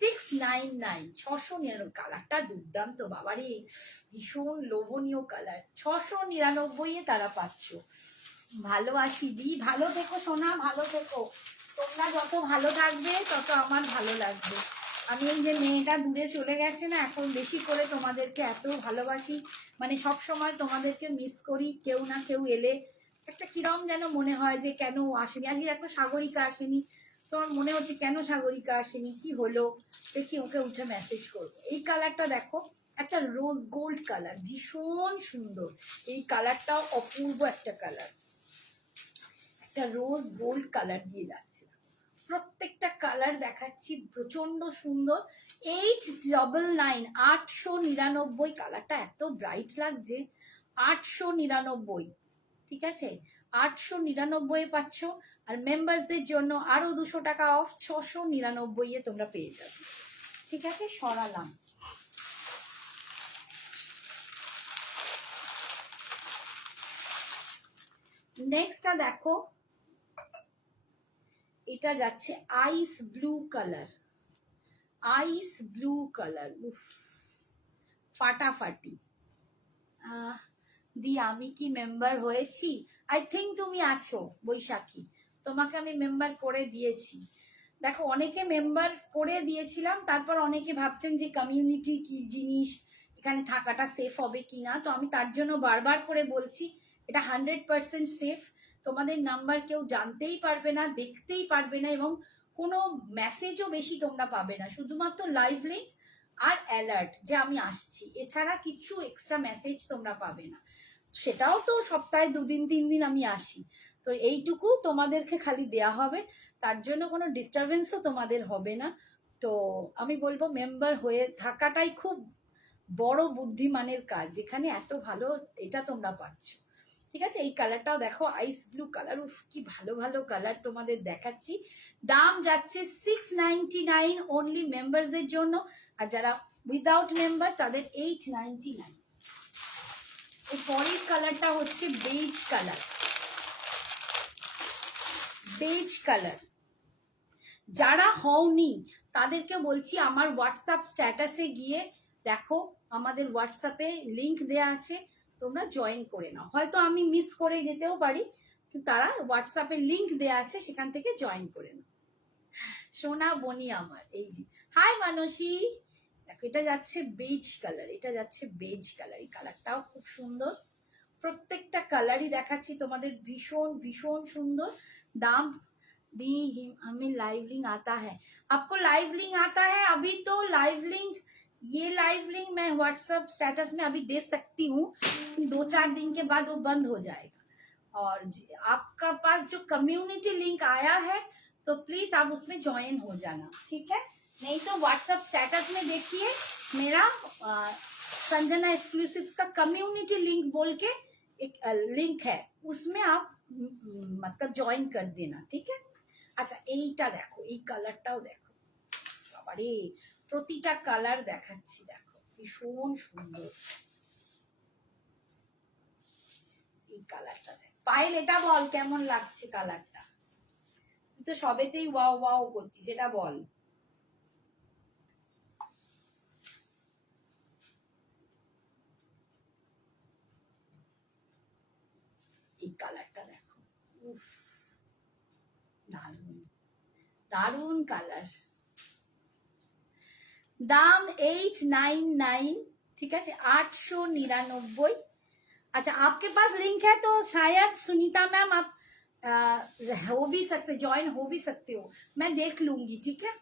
699, 699। কালারটা দুর্দান্ত বাবারে, ভীষণ লোভনীয় কালার, 699 তারা পাচ্ছ। ভালোবাসি দি, ভালো থেকো সোনা, ভালো থেকো। তোমরা যত ভালো থাকবে তত আমার ভালো লাগবে। আমি এই যে মেয়েটা দূরে চলে গেছে না, এখন বেশি করে তোমাদেরকে এত ভালোবাসি, মানে সব সময় তোমাদেরকে মিস করি। কেউ না কেউ এলে একটা কিরম যেন মনে হয় যে কেন আসেনি। আজকে একটা সাগরিকা আসেনি, তোমার মনে হচ্ছে কেন সাগরিকা আসেনি, কি হলো, দেখি ওকে উঠে মেসেজ করবো। এই কালারটা দেখো, একটা রোজ গোল্ড কালার, ভীষণ সুন্দর। এই কালারটাও অপূর্ব একটা কালার, একটা রোজ গোল্ড কালার দিয়ে যাচ্ছে। প্রত্যেকটা কালার দেখাচ্ছি, প্রচন্ড সুন্দর। 899, 899। কালারটা এত ব্রাইট লাগছে, 899, ঠিক আছে? 899 পাচ্ছ। আর মেম্বারসদের জন্য আরো 200 টাকা অফ, 699 তোমরা পেয়ে যাবে, ঠিক আছে? সরালাম। নেক্সটটা দেখো, এটা যাচ্ছে আইস ব্লু কালার, আইস ব্লু কালার। উফ, ফাটাফাটি। দি আমি কি মেম্বার হয়েছি? আই থিঙ্ক তুমি আছো বৈশাখী, তোমাকে আমি মেম্বার করে দিয়েছি। দেখো অনেকে মেম্বার করে দিয়েছিলাম, তারপর অনেকে ভাবছেন যে কমিউনিটি কি জিনিস, এখানে থাকাটা সেফ হবে কিনা। তো আমি তার জন্য বারবার করে বলছি, এটা 100% সেফ। তোমাদের নাম্বার কেউ জানতেই পারবে না, দেখতেই পারবে না, এবং কোনো মেসেজও বেশি তোমরা পাবে না, শুধুমাত্র লাইভ লিঙ্ক আর অ্যালার্ট যে আমি আসছি, এছাড়া কিছু এক্সট্রা মেসেজ তোমরা পাবে না। সেটাও তো সপ্তাহে 2 দিন 3 দিন আমি আসি, তো এইটুকু তোমাদেরকে খালি দেয়া হবে, তার জন্য কোনো ডিস্টারবেন্সও তোমাদের হবে না। তো আমি বলবো মেম্বার হয়ে থাকাটাই খুব বড় বুদ্ধিমানের কাজ, যেখানে এত ভালো এটা তোমরা পাচ্ছ, ঠিক আছে? এই কালারটাও দেখো, আইস ব্লু কালার। উফ, কি ভালো ভালো কালার তোমাদের দেখাচ্ছি। দাম যাচ্ছে 699 অনলি মেম্বারসদের জন্য, আর যারা উইদাউট মেম্বার তাদের 899। এই পরের কালারটা হচ্ছে বেজ কালার, বেজ কালার। যারা হওনি তাদেরকে বলছি, আমার হোয়াটসঅ্যাপ স্ট্যাটাসে গিয়ে দেখো, আমাদের হোয়াটসঅ্যাপে লিংক দেয়া আছে, তোমরা জয়েন করে নাও। হয়তো আমি মিস করে যেতেও পারি, কিন্তু তারা হোয়াটসঅ্যাপে লিংক দেয়া আছে, সেখান থেকে জয়েন করে নাও। সোনা বনি আমার, এই যে হাই মানসী। দেখো এটা যাচ্ছে বেজ কালার, এটা যাচ্ছে বেজ কালার। এই কালারটাও খুব সুন্দর। প্রত্যেকটা কালারই দেখাচ্ছি তোমাদের, ভীষণ ভীষণ সুন্দর। দাম दी हमें लाइव लिंक आता है, आपको लाइव लिंक आता है? अभी तो लाइव लिंक, ये लाइव लिंक मैं व्हाट्सएप स्टेटस में अभी दे सकती हूँ, 2-4 दिन के बाद वो बंद हो जाएगा। और आपका पास जो कम्युनिटी लिंक आया है तो प्लीज आप उसमें ज्वाइन हो जाना, ठीक है? नहीं तो व्हाट्सएप स्टेटस में देखिए, मेरा संजना एक्सक्लूसिव्स का कम्युनिटी लिंक बोल के एक लिंक है, उसमें आप मतलब ज्वाइन कर देना, ठीक है? আচ্ছা, এইটা দেখো, এই কালারটাও দেখো, বাবারে প্রতিটা কালার দেখাচ্ছি, দেখো ভীষণ সুন্দর। এই কালারটা দেখো, পায়েল এটা বল কেমন লাগছে কালারটা, তুই তো সবেতেই ওয়াও ওয়াও করছিস, সেটা বল। এই কালারটা দেখো, উফ দারুন দারুন কালার। দাম 899, ठीक है 899। अच्छा आपके पास लिंक है तो शायद सुनीता मैम आप हो भी सकते, ज्वाइन हो भी सकते हो, मैं देख लूंगी, ठीक है।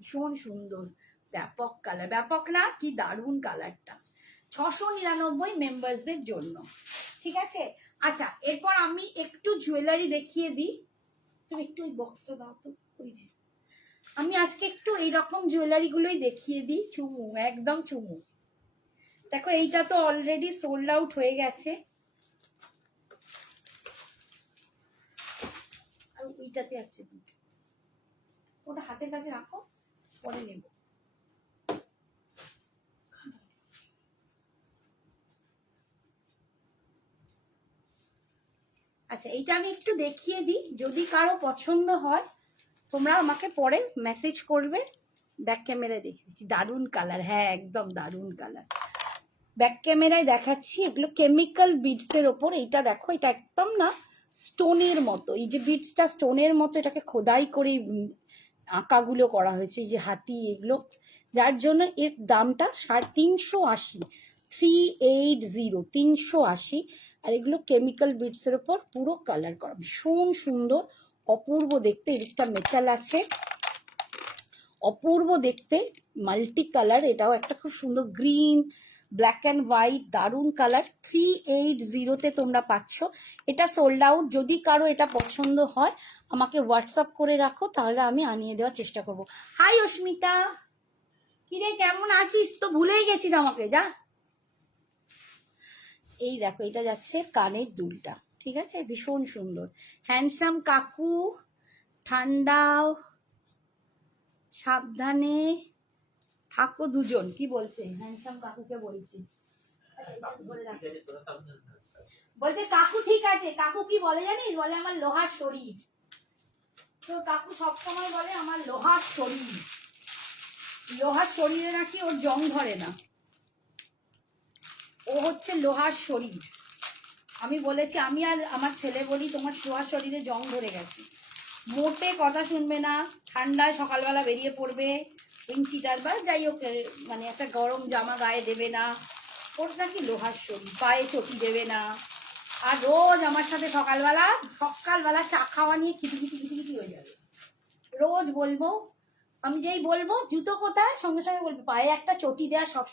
ভীষণ সুন্দর ব্যাপক কালার, ব্যাপক না কি দারুণ কালারটা, 699 মেম্বারসদের জন্য, ঠিক আছে। আচ্ছা এরপর আমি একটু জুয়েলারি দেখিয়ে দিই, তুমি একটু ওই বক্সটা দাও তো, ওই যে আমি আজকে একটু এইরকম জুয়েলারি গুলোই দেখিয়ে দিই, চুমু একদম চুমু। দেখো এইটা তো অলরেডি সোল্ড আউট হয়ে গেছে, আর ওইটাতে আছে, ওটা হাতের কাছে রাখো পরে নেব। আচ্ছা এইটা আমি একটু দেখিয়ে দিই, যদি কারো পছন্দ হয় তোমরা আমাকে পরে মেসেজ করবে। ব্যাক ক্যামেরায় দেখিয়েছি, দারুণ কালার, হ্যাঁ একদম দারুণ কালার। ব্যাক ক্যামেরায় দেখাচ্ছি, এগুলো কেমিক্যাল বিডসের ওপর। এইটা দেখো, এটা একদম না স্টোনের মতো, এই যে বিডসটা স্টোনের মতো, এটাকে খোদাই করে আঁকাগুলো করা হয়েছে, এই যে হাতি এগুলো, যার জন্য এর দামটা 380, 380, 380। আর এগুলো কেমিক্যাল বিডসের ওপর পুরো কালার করা, ভীষণ সুন্দর অপূর্ব দেখতে। এদিকটা মেটাল আছে, অপূর্ব দেখতে, মাল্টি কালার। এটাও একটা খুব সুন্দর গ্রিন, ব্ল্যাক অ্যান্ড হোয়াইট, দারুণ কালার। 380-তে তোমরা পাচ্ছ। এটা সোল্ড আউট, যদি কারো এটা পছন্দ হয় আমাকে হোয়াটসঅ্যাপ করে রাখো, তাহলে আমি আনিয়ে দেওয়ার চেষ্টা করব। হাই অস্মিতা, কিরে কেমন আছিস, তো ভুলেই গেছিস আমাকে, যা। এই দেখো এটা যাচ্ছে কানের দুলটা, ঠিক আছে, ভীষণ সুন্দর। হ্যান্ডসাম কাকু, ঠান্ডাও সাবধানে থাকো দুজন, কি বলছে হ্যান্ডসাম কাকুকে বলছি। বলছে কাকু ঠিক আছে, কাকু কি বলে জানিস, বলে আমার লোহার শরীর। তো কাকু সবসময় বলে আমার লোহার শরীর, লোহার শরীরে নাকি ওর জং ধরে না, ও হচ্ছে লোহার শরীর। আমি বলেছি, আমি আর আমার ছেলে বলি তোমার লোহার শরীরে জং ধরে গেছে, মোটে কথা শুনবে না, ঠান্ডায় সকালবেলা বেরিয়ে পড়বে ইঞ্চিটার বা যাই হোক, মানে একটা গরম জামা গায়ে দেবে না, ওর নাকি লোহার শরীর, পায়ে চটি দেবে না। আর রোজ আমার সাথে সকালবেলা চা খাওয়া নিয়ে খিটিখিটি হয়ে যাবে, রোজ বলবো, আমি যেই বলবো জুতো কোথায়, সঙ্গে সঙ্গে বলবো পায়ে একটা চটি দেওয়া সব